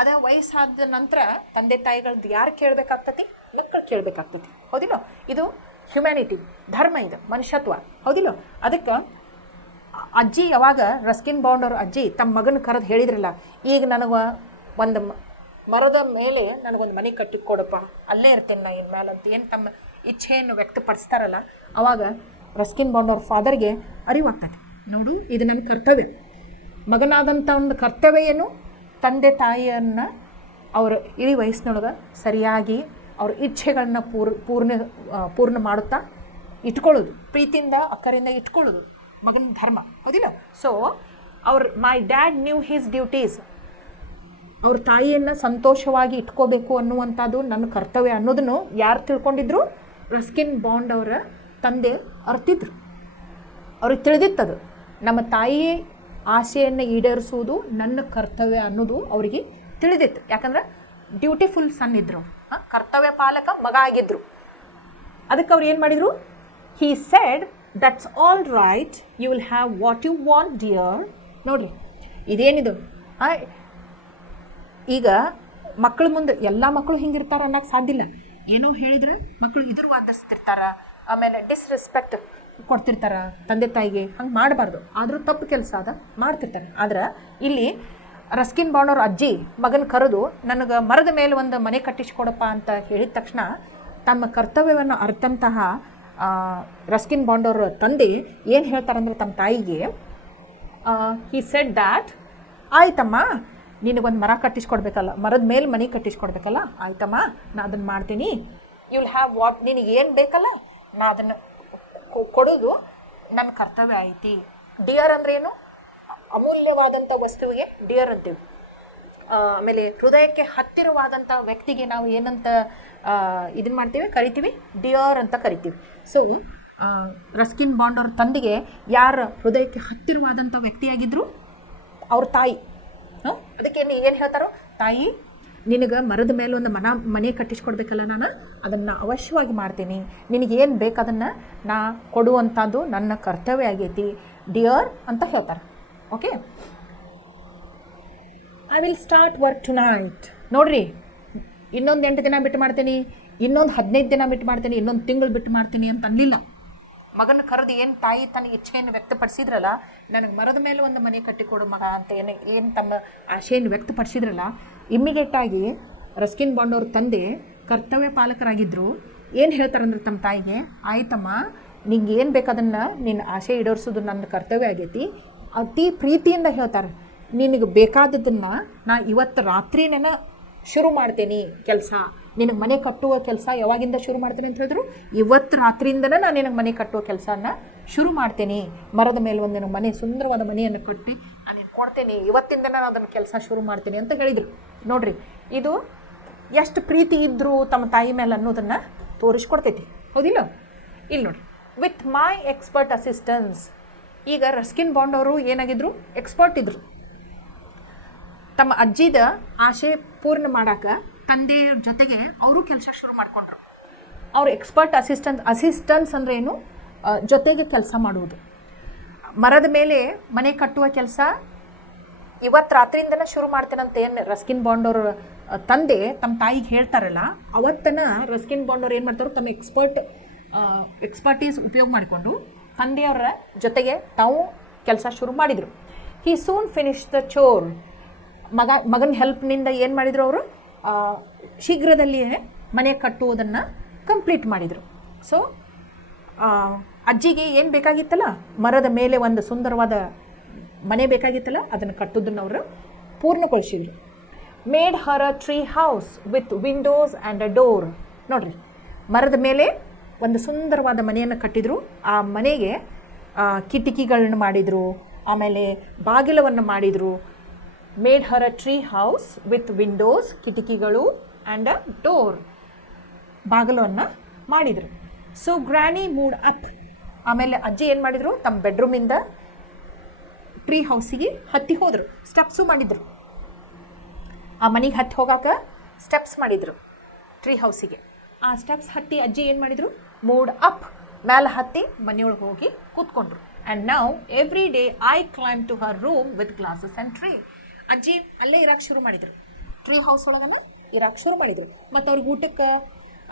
ಅದೇ ವಯಸ್ಸಾದ ನಂತರ ತಂದೆ ತಾಯಿಗಳದ್ದು ಯಾರು ಕೇಳಬೇಕಾಗ್ತತಿ, ಮಕ್ಕಳು ಕೇಳಬೇಕಾಗ್ತತಿ. ಹೌದಿಲ್ಲ, ಇದು ಹ್ಯುಮ್ಯಾನಿಟಿ, ಧರ್ಮ, ಇದು ಮನುಷ್ಯತ್ವ. ಹೌದಿಲ್ಲ, ಅದಕ್ಕೆ ಅಜ್ಜಿ ಯಾವಾಗ ರಸ್ಕಿನ್ ಬಾಂಡ್ ಅವ್ರ ಅಜ್ಜಿ ತಮ್ಮ ಮಗನ ಕರೆದು ಹೇಳಿದ್ರಲ್ಲ, ಈಗ ನನಗೆ ಒಂದು ಮರದ ಮೇಲೆ ನನಗೊಂದು ಮನೆ ಕಟ್ಟಿಕೊಡಪ್ಪ, ಅಲ್ಲೇ ಇರ್ತೇನೆ ನಾ ಇನ್ಮೇಲೆ ಅಂತ ಏನು ತಮ್ಮ ಇಚ್ಛೆಯನ್ನು ವ್ಯಕ್ತಪಡಿಸ್ತಾರಲ್ಲ, ಆವಾಗ ರಸ್ಕಿನ್ ಬಾಂಡ್ ಅವ್ರ ಫಾದರ್ಗೆ ಅರಿವಾಗ್ತದೆ, ನೋಡು, ಇದು ನನ್ನ ಕರ್ತವ್ಯ, ಮಗನಾದಂಥ ಒಂದು ಕರ್ತವ್ಯ ಏನು, ತಂದೆ ತಾಯಿಯನ್ನು ಅವರ ಇಡೀ ವಯಸ್ಸಿನೊಳಗೆ ಸರಿಯಾಗಿ ಅವ್ರ ಇಚ್ಛೆಗಳನ್ನ ಪೂರ್ಣ ಮಾಡುತ್ತಾ ಇಟ್ಕೊಳ್ಳೋದು, ಪ್ರೀತಿಯಿಂದ ಅಕ್ಕರಿಂದ ಇಟ್ಕೊಳ್ಳೋದು ಮಗನ ಧರ್ಮ. ಹೌದಿಲ್ಲ. So my dad new his duties. ಅವ್ರ ತಾಯಿಯನ್ನು ಸಂತೋಷವಾಗಿ ಇಟ್ಕೋಬೇಕು ಅನ್ನುವಂಥದ್ದು ನನ್ನ ಕರ್ತವ್ಯ ಅನ್ನೋದನ್ನು ಯಾರು ತಿಳ್ಕೊಂಡಿದ್ರು? ರಸ್ಕಿನ್ ಬಾಂಡ್ ಅವರ ತಂದೆ ಅರ್ತಿದ್ರು. ಅವ್ರಿಗೆ ತಿಳಿದಿತ್ತದು, ನಮ್ಮ ತಾಯಿಯೇ ಆಸೆಯನ್ನು ಈಡೇರಿಸುವುದು ನನ್ನ ಕರ್ತವ್ಯ ಅನ್ನೋದು ಅವರಿಗೆ ತಿಳಿದಿತ್ತು. ಯಾಕಂದ್ರೆ ಡ್ಯೂಟಿಫುಲ್ ಸನ್ ಇದ್ರು, ಕರ್ತವ್ಯ ಪಾಲಕ ಮಗ ಆಗಿದ್ರು. ಅದಕ್ಕೆ ಅವ್ರು ಏನು ಮಾಡಿದರು? He said that's all right, you will have what you want dear. ನೋಡಿರಿ ಇದೇನಿದು, ಈಗ ಮಕ್ಕಳ ಮುಂದೆ ಎಲ್ಲ ಮಕ್ಕಳು ಹಿಂಗಿರ್ತಾರ ಅನ್ನೋಕ್ಕೆ ಸಾಧ್ಯ ಇಲ್ಲ. ಏನೋ ಹೇಳಿದ್ರೆ ಮಕ್ಕಳು ಇದ್ರ ವಾದಿಸ್ತಿರ್ತಾರ, ಆಮೇಲೆ ಡಿಸ್ರೆಸ್ಪೆಕ್ಟ್ ಕೊಡ್ತಿರ್ತಾರ ತಂದೆ ತಾಯಿಗೆ. ಹಂಗೆ ಮಾಡಬಾರ್ದು, ಆದರೂ ತಪ್ಪು ಕೆಲಸ ಅದ ಮಾಡ್ತಿರ್ತಾರೆ. ಆದ್ರೆ ಇಲ್ಲಿ ರಸ್ಕಿನ್ ಬಾಂಡ್ ಅವ್ರ ಅಜ್ಜಿ ಮಗನ ಕರೆದು ನನಗೆ ಮರದ ಮೇಲೆ ಒಂದು ಮನೆ ಕಟ್ಟಿಸ್ಕೊಡಪ್ಪ ಅಂತ ಹೇಳಿದ ತಕ್ಷಣ ತಮ್ಮ ಕರ್ತವ್ಯವನ್ನು ಅರ್ಥಂತಹ ರಸ್ಕಿನ್ ಬಾಂಡ್ ಅವ್ರ ತಂದೆ ಏನು ಹೇಳ್ತಾರಂದ್ರೆ ತಮ್ಮ ತಾಯಿಗೆ, ಹಿ ಸೆಡ್ ದ್ಯಾಟ್, ಆಯ್ತಮ್ಮ ನಿನಗೊಂದು ಮರ ಕಟ್ಟಿಸ್ಕೊಡ್ಬೇಕಲ್ಲ, ಮರದ ಮೇಲೆ ಮನೆ ಕಟ್ಟಿಸ್ಕೊಡ್ಬೇಕಲ್ಲ, ಆಯ್ತಮ್ಮ ನಾ ಅದನ್ನು ಮಾಡ್ತೀನಿ, ಯು ವಿಲ್ ಹ್ಯಾವ್ ವಾಟ್, ನಿನಗೆ ಏನು ಬೇಕಲ್ಲ ನಾ ಅದನ್ನು ಕೊಡೋದು ನನ್ನ ಕರ್ತವ್ಯ ಐತಿ. ಡಿಯರ್ ಅಂದ್ರೆ ಏನು? ಅಮೂಲ್ಯವಾದಂಥ ವಸ್ತುವಿಗೆ ಡಿಯರ್ ಅಂತೀವಿ. ಆಮೇಲೆ ಹೃದಯಕ್ಕೆ ಹತ್ತಿರವಾದಂಥ ವ್ಯಕ್ತಿಗೆ ನಾವು ಏನಂತ ಇದನ್ನು ಮಾಡ್ತೀವಿ, ಕರಿತೀವಿ, ಡಿಯರ್ ಅಂತ ಕರಿತೀವಿ. ಸೊ ರಸ್ಕಿನ್ ಬಾಂಡ್ ಅವ್ರ ತಂದೆಗೆ ಯಾರು ಹೃದಯಕ್ಕೆ ಹತ್ತಿರವಾದಂಥ ವ್ಯಕ್ತಿಯಾಗಿದ್ದರು? ಅವ್ರ ತಾಯಿ. ಅದಕ್ಕೆ ಏನು ಹೇಳ್ತಾರೋ, ತಾಯಿ ನಿನಗೆ ಮರದ ಮೇಲೆ ಒಂದು ಮನೆ ಕಟ್ಟಿಸ್ಕೊಡ್ಬೇಕಲ್ಲ, ನಾನು ಅದನ್ನು ಅವಶ್ಯವಾಗಿ ಮಾಡ್ತೀನಿ, ನಿನಗೇನು ಬೇಕು ಅದನ್ನು ನಾ ಕೊಡುವಂಥದ್ದು ನನ್ನ ಕರ್ತವ್ಯ ಆಗೈತಿ ಡಿಯರ್ ಅಂತ ಹೇಳ್ತಾರೆ. Okay, I will start work tonight. ನೋಡಿರಿ, ಇನ್ನೊಂದು 8 ದಿನ ಬಿಟ್ಟು ಮಾಡ್ತೀನಿ, ಇನ್ನೊಂದು 15 ದಿನ ಬಿಟ್ಟು ಮಾಡ್ತೀನಿ, ಇನ್ನೊಂದು ತಿಂಗಳು ಬಿಟ್ಟು ಮಾಡ್ತೀನಿ ಅಂತ ಅನ್ನಲಿಲ್ಲ. ಮಗನ ಕರೆದು ಏನು ತಾಯಿ ತನ್ನ ಇಚ್ಛೆಯನ್ನು ವ್ಯಕ್ತಪಡಿಸಿದ್ರಲ್ಲ, ನನಗೆ ಮರದ ಮೇಲೆ ಒಂದು ಮನೆ ಕಟ್ಟಿಕೊಡು ಮಗ ಅಂತ ಏನು ತಮ್ಮ ಆಶೆಯನ್ನು ವ್ಯಕ್ತಪಡಿಸಿದ್ರಲ್ಲ, ಇಮ್ಮಿಡಿಯೇಟಾಗಿ ರಸ್ಕಿನ್ ಬಾಂಡ್ ಅವ್ರ ತಂದೆ ಕರ್ತವ್ಯ ಪಾಲಕರಾಗಿದ್ದರು. ಏನು ಹೇಳ್ತಾರಂದ್ರೆ ತಮ್ಮ ತಾಯಿಗೆ, ಆಯ್ತಮ್ಮ ನಿಂಗೆ ಏನು ಬೇಕಾದನ್ನು ನಿನ್ನ ಆಸೆ ಈಡೇರಿಸೋದು ನನ್ನ ಕರ್ತವ್ಯ ಆಗೈತಿ. ಅತಿ ಪ್ರೀತಿಯಿಂದ ಹೇಳ್ತಾರೆ, ನಿನಗೆ ಬೇಕಾದದನ್ನು ನಾ ಇವತ್ತು ರಾತ್ರಿನೇ ಶುರು ಮಾಡ್ತೇನೆ ಕೆಲಸ, ನಿನಗೆ ಮನೆ ಕಟ್ಟುವ ಕೆಲಸ ಯಾವಾಗಿಂದ ಶುರು ಮಾಡ್ತೇನೆ ಅಂತ ಹೇಳಿದ್ರು, ಇವತ್ತು ರಾತ್ರಿಯಿಂದನೇ ನಾನು ನಿನಗೆ ಮನೆ ಕಟ್ಟುವ ಕೆಲಸನ ಶುರು ಮಾಡ್ತೇನೆ, ಮರದ ಮೇಲೆ ಒಂದು ನಿನಗೆ ಮನೆ, ಸುಂದರವಾದ ಮನೆಯನ್ನು ಕಟ್ಟಿ ನಾನು ಕೊಡ್ತೇನೆ, ಇವತ್ತಿಂದ ನಾನು ಅದನ್ನು ಕೆಲಸ ಶುರು ಮಾಡ್ತೀನಿ ಅಂತ ಹೇಳಿದರು. ನೋಡಿರಿ, ಇದು ಎಷ್ಟು ಪ್ರೀತಿ ಇದ್ದರು ತಮ್ಮ ತಾಯಿ ಮೇಲೆ ಅನ್ನೋದನ್ನು ತೋರಿಸ್ಕೊಡ್ತೈತಿ, ಹೌದಿಲ್ಲ? ಇಲ್ಲಿ ನೋಡಿ, ವಿತ್ ಮೈ ಎಕ್ಸ್ಪರ್ಟ್ ಅಸಿಸ್ಟೆನ್ಸ್. ಈಗ ರಸ್ಕಿನ್ ಬಾಂಡ್ ಅವರು ಏನಾಗಿದ್ರು? ಎಕ್ಸ್ಪರ್ಟ್ ಇದ್ದರು. ತಮ್ಮ ಅಜ್ಜಿದ ಆಸೆ ಪೂರ್ಣ ಮಾಡೋಕೆ ತಂದೆಯ ಜೊತೆಗೆ ಅವರು ಕೆಲಸ ಶುರು ಮಾಡಿಕೊಂಡ್ರು. ಅವರು ಎಕ್ಸ್ಪರ್ಟ್ ಅಸಿಸ್ಟೆನ್ಸ್ ಅಂದರೆ ಏನು? ಜೊತೆಗೆ ಕೆಲಸ ಮಾಡುವುದು. ಮರದ ಮೇಲೆ ಮನೆ ಕಟ್ಟುವ ಕೆಲಸ ಇವತ್ತು ರಾತ್ರಿಯಿಂದನೇ ಶುರು ಮಾಡ್ತೇನಂತ ಏನು ರಸ್ಕಿನ್ ಬಾಂಡ್ ಅವ್ರ ತಂದೆ ತಮ್ಮ ತಾಯಿಗೆ ಹೇಳ್ತಾರಲ್ಲ, ಅವತ್ತನ ರಸ್ಕಿನ್ ಬಾಂಡ್ ಅವ್ರು ಏನು ಮಾಡ್ತಾರೆ, ತಮ್ಮ ಎಕ್ಸ್ಪರ್ಟೀಸ್ ಉಪಯೋಗ ಮಾಡಿಕೊಂಡು ತಂದೆಯವರ ಜೊತೆಗೆ ತಾವು ಕೆಲಸ ಶುರು ಮಾಡಿದರು. ಹಿ ಸೂನ್ ಫಿನಿಶ್ ದ ಚೋರ್. ಮಗನ ಹೆಲ್ಪ್ನಿಂದ ಏನು ಮಾಡಿದರು ಅವರು? ಶೀಘ್ರದಲ್ಲಿಯೇ ಮನೆ ಕಟ್ಟುವುದನ್ನು ಕಂಪ್ಲೀಟ್ ಮಾಡಿದರು. ಸೊ ಅಜ್ಜಿಗೆ ಏನು ಬೇಕಾಗಿತ್ತಲ್ಲ, ಮರದ ಮೇಲೆ ಒಂದು ಸುಂದರವಾದ ಮನೆ ಬೇಕಾಗಿತ್ತಲ್ಲ, ಅದನ್ನು ಕಟ್ಟೋದನ್ನು ಅವರು ಪೂರ್ಣಗೊಳಿಸಿದರು. Made her a tree house with Windows and a door. ನೋಡಿರಿ, ಮರದ ಮೇಲೆ ಒಂದು ಸುಂದರವಾದ ಮನೆಯನ್ನು ಕಟ್ಟಿದರು. ಆ ಮನೆಗೆ ಕಿಟಕಿಗಳನ್ನ ಮಾಡಿದರು, ಆಮೇಲೆ ಬಾಗಿಲವನ್ನು ಮಾಡಿದರು. Made her a tree house with Windows, ಕಿಟಕಿಗಳು, ಆ್ಯಂಡ್ ಅ ಡೋರ್, ಬಾಗಿಲನ್ನು ಮಾಡಿದರು. So granny mood up. ಆಮೇಲೆ ಅಜ್ಜಿ ಏನು ಮಾಡಿದರು, ತಮ್ಮ ಬೆಡ್ರೂಮಿಂದ ಟ್ರೀ ಹೌಸಿಗೆ ಹತ್ತಿ ಹೋದರು. ಸ್ಟೆಪ್ಸು ಮಾಡಿದರು. ಆ ಮನೆಗೆ ಹತ್ತಿ ಹೋಗೋಕೆ ಸ್ಟೆಪ್ಸ್ ಮಾಡಿದರು ಟ್ರೀ ಹೌಸಿಗೆ. ಆ ಸ್ಟೆಪ್ಸ್ ಹತ್ತಿ ಅಜ್ಜಿ ಏನು ಮಾಡಿದರು, ಮೂಡ್ ಅಪ್, ಮೇಲೆ ಹತ್ತಿ ಮನೆಯೊಳಗೆ ಹೋಗಿ ಕೂತ್ಕೊಂಡ್ರು. And now every day I climb to her room with glasses and tree. ಅಜ್ಜಿ ಅಲ್ಲೇ ಇರೋಕ್ಕೆ ಶುರು ಮಾಡಿದರು, ಟ್ರೀ ಹೌಸ್ ಒಳಗನೆ ಇರೋಕ್ಕೆ ಶುರು ಮಾಡಿದರು. ಮತ್ತು ಅವ್ರಿಗೆ ಊಟಕ್ಕೆ,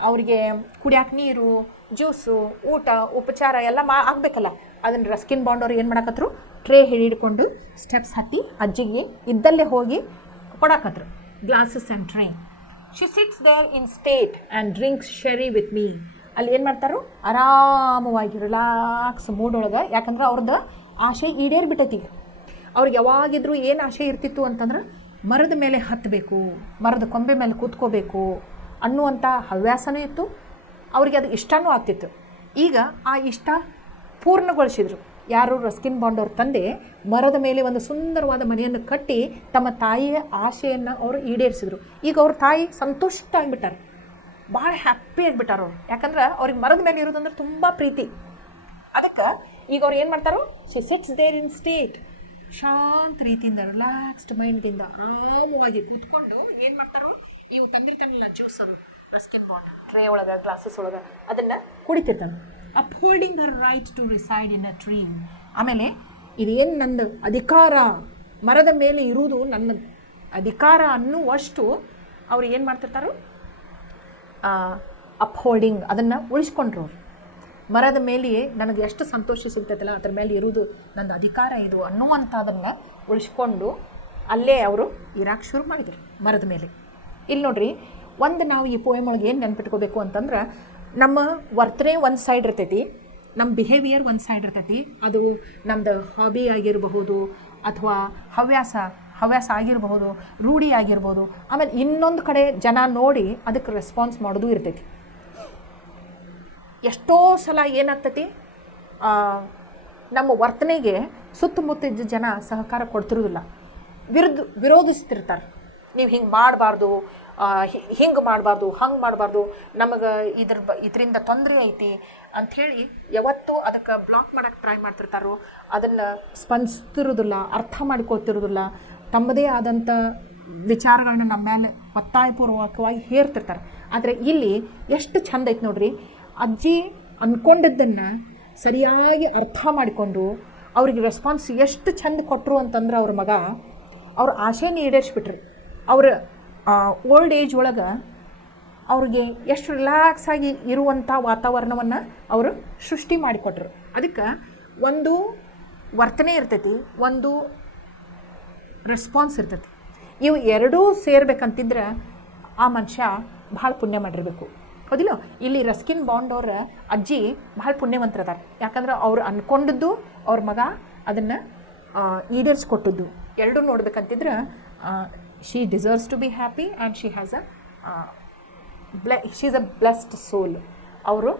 ಅವರಿಗೆ ಕುಡಿಯೋಕೆ ನೀರು, ಜ್ಯೂಸು, ಊಟ, ಉಪಚಾರ ಎಲ್ಲ ಆಗಬೇಕಲ್ಲ. ಅದನ್ನು ರಸ್ಕಿನ್ ಬಾಂಡ್ ಅವ್ರು ಏನು ಮಾಡಕತ್ರು, ಟ್ರೇ ಹಿಡಿದುಕೊಂಡು ಸ್ಟೆಪ್ಸ್ ಹತ್ತಿ ಅಜ್ಜಿಗೆ ಇದ್ದಲ್ಲೇ ಹೋಗಿ ಕೊಡಕತ್ರು glasses and tray. She sits there in state and drinks sherry with me. ಅಲ್ಲಿ ಏನು ಮಾಡ್ತಾರೋ, ಆರಾಮವಾಗಿ ರಿಲ್ಯಾಕ್ಸ್ ಮೂಡೊಳಗೆ. ಯಾಕಂದ್ರೆ ಅವ್ರದ್ದು ಆಸೆ ಈಡೇರಿಬಿಟ್ಟೈತಿ. ಅವ್ರಿಗೆ ಯಾವಾಗಿದ್ರೂ ಏನು ಆಸೆ ಇರ್ತಿತ್ತು ಅಂತಂದ್ರೆ, ಮರದ ಮೇಲೆ ಹತ್ತಬೇಕು, ಮರದ ಕೊಂಬೆ ಮೇಲೆ ಕೂತ್ಕೋಬೇಕು ಅನ್ನುವಂಥ ಹವ್ಯಾಸನೂ ಇತ್ತು. ಅವ್ರಿಗೆ ಅದು ಇಷ್ಟನೂ ಆಗ್ತಿತ್ತು. ಈಗ ಆ ಇಷ್ಟ ಪೂರ್ಣಗೊಳಿಸಿದ್ರು. ಯಾರು ರಸ್ಕಿನ್ ಬಾಂಡ್ ಅವ್ರ ತಂದೆ ಮರದ ಮೇಲೆ ಒಂದು ಸುಂದರವಾದ ಮನೆಯನ್ನು ಕಟ್ಟಿ ತಮ್ಮ ತಾಯಿಯ ಆಶೆಯನ್ನು ಅವರು ಈಡೇರಿಸಿದ್ರು. ಈಗ ಅವ್ರ ತಾಯಿ ಸಂತುಷ್ಟ ಆಗಿಬಿಟ್ಟಾರೆ, ಭಾಳ ಹ್ಯಾಪಿ ಆಗಿಬಿಟ್ಟಾರ ಅವ್ರು. ಯಾಕಂದ್ರೆ ಅವ್ರಿಗೆ ಮರದ ಮೇಲೆ ಇರೋದಂದ್ರೆ ತುಂಬ ಪ್ರೀತಿ. ಅದಕ್ಕೆ ಈಗ ಅವ್ರು ಏನು ಮಾಡ್ತಾರೋ, she sits there in state, ಶಾಂತ ರೀತಿಯಿಂದ ರಿಲ್ಯಾಕ್ಸ್ಡ್ ಮೈಂಡ್ದಿಂದ ಆರಾಮವಾಗಿ ಕೂತ್ಕೊಂಡು ಏನು ಮಾಡ್ತಾರೋ, ಇವು ತಂದಿರ್ತಾನಲ್ಲ ಜ್ಯೂಸ್, ಅದು ರಸ್ಕಿನ್ ಬಾಂಡ್ ಟ್ರೇ ಒಳಗೆ ಗ್ಲಾಸಸ್ ಒಳಗೆ ಅದನ್ನು ಕುಡಿತಿರ್ತಾನೆ. Upholding her right to reside in a tree. ಆಮೇಲೆ ಇದೇನು ನಂದು ಅಧಿಕಾರ, ಮರದ ಮೇಲೆ ಇರುವುದು ನನ್ನ ಅಧಿಕಾರ ಅನ್ನುವಷ್ಟು ಅವ್ರು ಏನು ಮಾಡ್ತಿರ್ತಾರೋ, ಅಪ್ಹೋಲ್ಡಿಂಗ್ ಅದನ್ನು ಉಳಿಸ್ಕೊಂಡ್ರು ಅವ್ರು. ಮರದ ಮೇಲೆಯೇ ನನಗೆ ಎಷ್ಟು ಸಂತೋಷ ಸಿಗ್ತೈತಲ್ಲ ಅದ್ರ ಮೇಲೆ ಇರುವುದು ನನ್ನ ಅಧಿಕಾರ ಇದು ಅನ್ನುವಂಥದ್ದನ್ನು ಉಳಿಸ್ಕೊಂಡು ಅಲ್ಲೇ ಅವರು ಇರಾಕ್ ಶುರು ಮಾಡಿದರು ಮರದ ಮೇಲೆ. ಇಲ್ಲಿ ನೋಡ್ರಿ, ಒಂದು ನಾವು ಈ ಪೋಯಮ್ ಒಳಗೆ ಏನು ನೆನ್ಪಿಟ್ಕೋಬೇಕು ಅಂತಂದ್ರೆ, ನಮ್ಮ ವರ್ತನೆ ಒಂದು ಸೈಡ್ ಇರ್ತೈತಿ, ನಮ್ಮ ಬಿಹೇವಿಯರ್ ಒಂದು ಸೈಡ್ ಇರ್ತೈತಿ. ಅದು ನಮ್ಮದು ಹಾಬಿ ಆಗಿರಬಹುದು, ಅಥವಾ ಹವ್ಯಾಸ ಆಗಿರಬಹುದು, ರೂಢಿ ಆಗಿರ್ಬೋದು. ಆಮೇಲೆ ಇನ್ನೊಂದು ಕಡೆ ಜನ ನೋಡಿ ಅದಕ್ಕೆ ರೆಸ್ಪಾನ್ಸ್ ಮಾಡೋದು ಇರ್ತೈತಿ. ಎಷ್ಟೋ ಸಲ ಏನಾಗ್ತೈತಿ, ನಮ್ಮ ವರ್ತನೆಗೆ ಸುತ್ತಮುತ್ತ ಜನ ಸಹಕಾರ ಕೊಡ್ತಿರೋದಿಲ್ಲ, ವಿರೋಧಿಸ್ತಿರ್ತಾರೆ. ನೀವು ಹಿಂಗೆ ಮಾಡಬಾರ್ದು, ಹಿಂಗೆ ಮಾಡಬಾರ್ದು, ಹಂಗೆ ಮಾಡಬಾರ್ದು, ನಮಗೆ ಇದರಿಂದ ತೊಂದರೆ ಐತಿ ಅಂಥೇಳಿ ಯಾವತ್ತೂ ಅದಕ್ಕೆ ಬ್ಲಾಕ್ ಮಾಡೋಕ್ಕೆ ಟ್ರೈ ಮಾಡ್ತಿರ್ತಾರೋ, ಅದನ್ನು ಸ್ಪಂದಿಸ್ತಿರೋದಿಲ್ಲ, ಅರ್ಥ ಮಾಡ್ಕೊಳ್ತಿರೋದಿಲ್ಲ, ತಮ್ಮದೇ ಆದಂಥ ವಿಚಾರಗಳನ್ನ ನಮ್ಮ ಮೇಲೆ ಒತ್ತಾಯಪೂರ್ವಕವಾಗಿ ಹೇರ್ತಿರ್ತಾರೆ. ಆದರೆ ಇಲ್ಲಿ ಎಷ್ಟು ಚಂದ ಐತೆ ನೋಡ್ರಿ, ಅಜ್ಜಿ ಅಂದ್ಕೊಂಡಿದ್ದನ್ನು ಸರಿಯಾಗಿ ಅರ್ಥ ಮಾಡಿಕೊಂಡು ಅವ್ರಿಗೆ ರೆಸ್ಪಾನ್ಸ್ ಎಷ್ಟು ಚಂದ ಕೊಟ್ಟರು ಅಂತಂದ್ರೆ, ಅವ್ರ ಮಗ ಅವ್ರ ಆಶೆನ ಈಡೇರಿಸ್ಬಿಟ್ರಿ. ಅವ್ರ ಓಲ್ಡ್ ಏಜ್ ಒಳಗೆ ಅವ್ರಿಗೆ ಎಷ್ಟು ರಿಲ್ಯಾಕ್ಸ್ ಆಗಿ ಇರುವಂಥ ವಾತಾವರಣವನ್ನು ಅವರು ಸೃಷ್ಟಿ ಮಾಡಿಕೊಟ್ರು. ಅದಕ್ಕೆ ಒಂದು ವರ್ತನೆ ಇರ್ತೈತಿ, ಒಂದು ರೆಸ್ಪಾನ್ಸ್ ಇರ್ತೈತಿ. ಇವು ಎರಡೂ ಸೇರ್ಬೇಕಂತಿದ್ರೆ ಆ ಮನುಷ್ಯ ಭಾಳ ಪುಣ್ಯ ಮಾಡಿರಬೇಕು, ಹೌದಿಲ್ಲ? ಇಲ್ಲಿ ರಸ್ಕಿನ್ ಬಾಂಡ್ ಅವರ ಅಜ್ಜಿ ಭಾಳ ಪುಣ್ಯವಂತರದಾರ. ಯಾಕಂದ್ರೆ ಅವ್ರು ಅಂದ್ಕೊಂಡಿದ್ದು ಅವ್ರ ಮಗ ಅದನ್ನು ಈಡೇರಿಸ್ಕೊಟ್ಟದ್ದು. ಎರಡೂ ನೋಡ್ಬೇಕಂತಿದ್ರೆ she deserves to be happy and she has she is a blessed soul. ಅವರು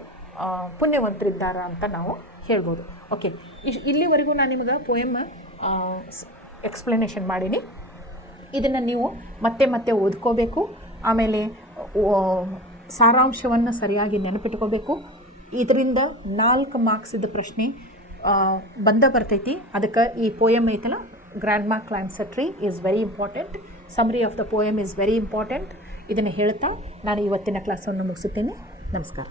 ಪುಣ್ಯವಂತರಿದ್ದಾರ ಅಂತ ನಾವು ಹೇಳ್ಬೋದು. ಓಕೆ, ಇಲ್ಲಿವರೆಗೂ ನಾನು ನಿಮಗೆ ಪೋಯಮ್ ಎಕ್ಸ್ಪ್ಲನೇಷನ್ ಮಾಡೀನಿ. ಇದನ್ನು ನೀವು ಮತ್ತೆ ಮತ್ತೆ ಓದ್ಕೋಬೇಕು. ಆಮೇಲೆ ಸಾರಾಂಶವನ್ನು ಸರಿಯಾಗಿ ನೆನಪಿಟ್ಕೋಬೇಕು. ಇದರಿಂದ 4 ಮಾರ್ಕ್ಸಿದ ಪ್ರಶ್ನೆ ಬರ್ತೈತಿ. ಅದಕ್ಕೆ ಈ ಪೋಯಮ್ ಐತಲ್ಲ, grandma claims a tree is very important. Summary of the poem is very important. ಇದನ್ನು ಹೇಳ್ತಾ ನಾನು ಇವತ್ತಿನ ಕ್ಲಾಸನ್ನು ಮುಗಿಸುತ್ತೇನೆ. ನಮಸ್ಕಾರ.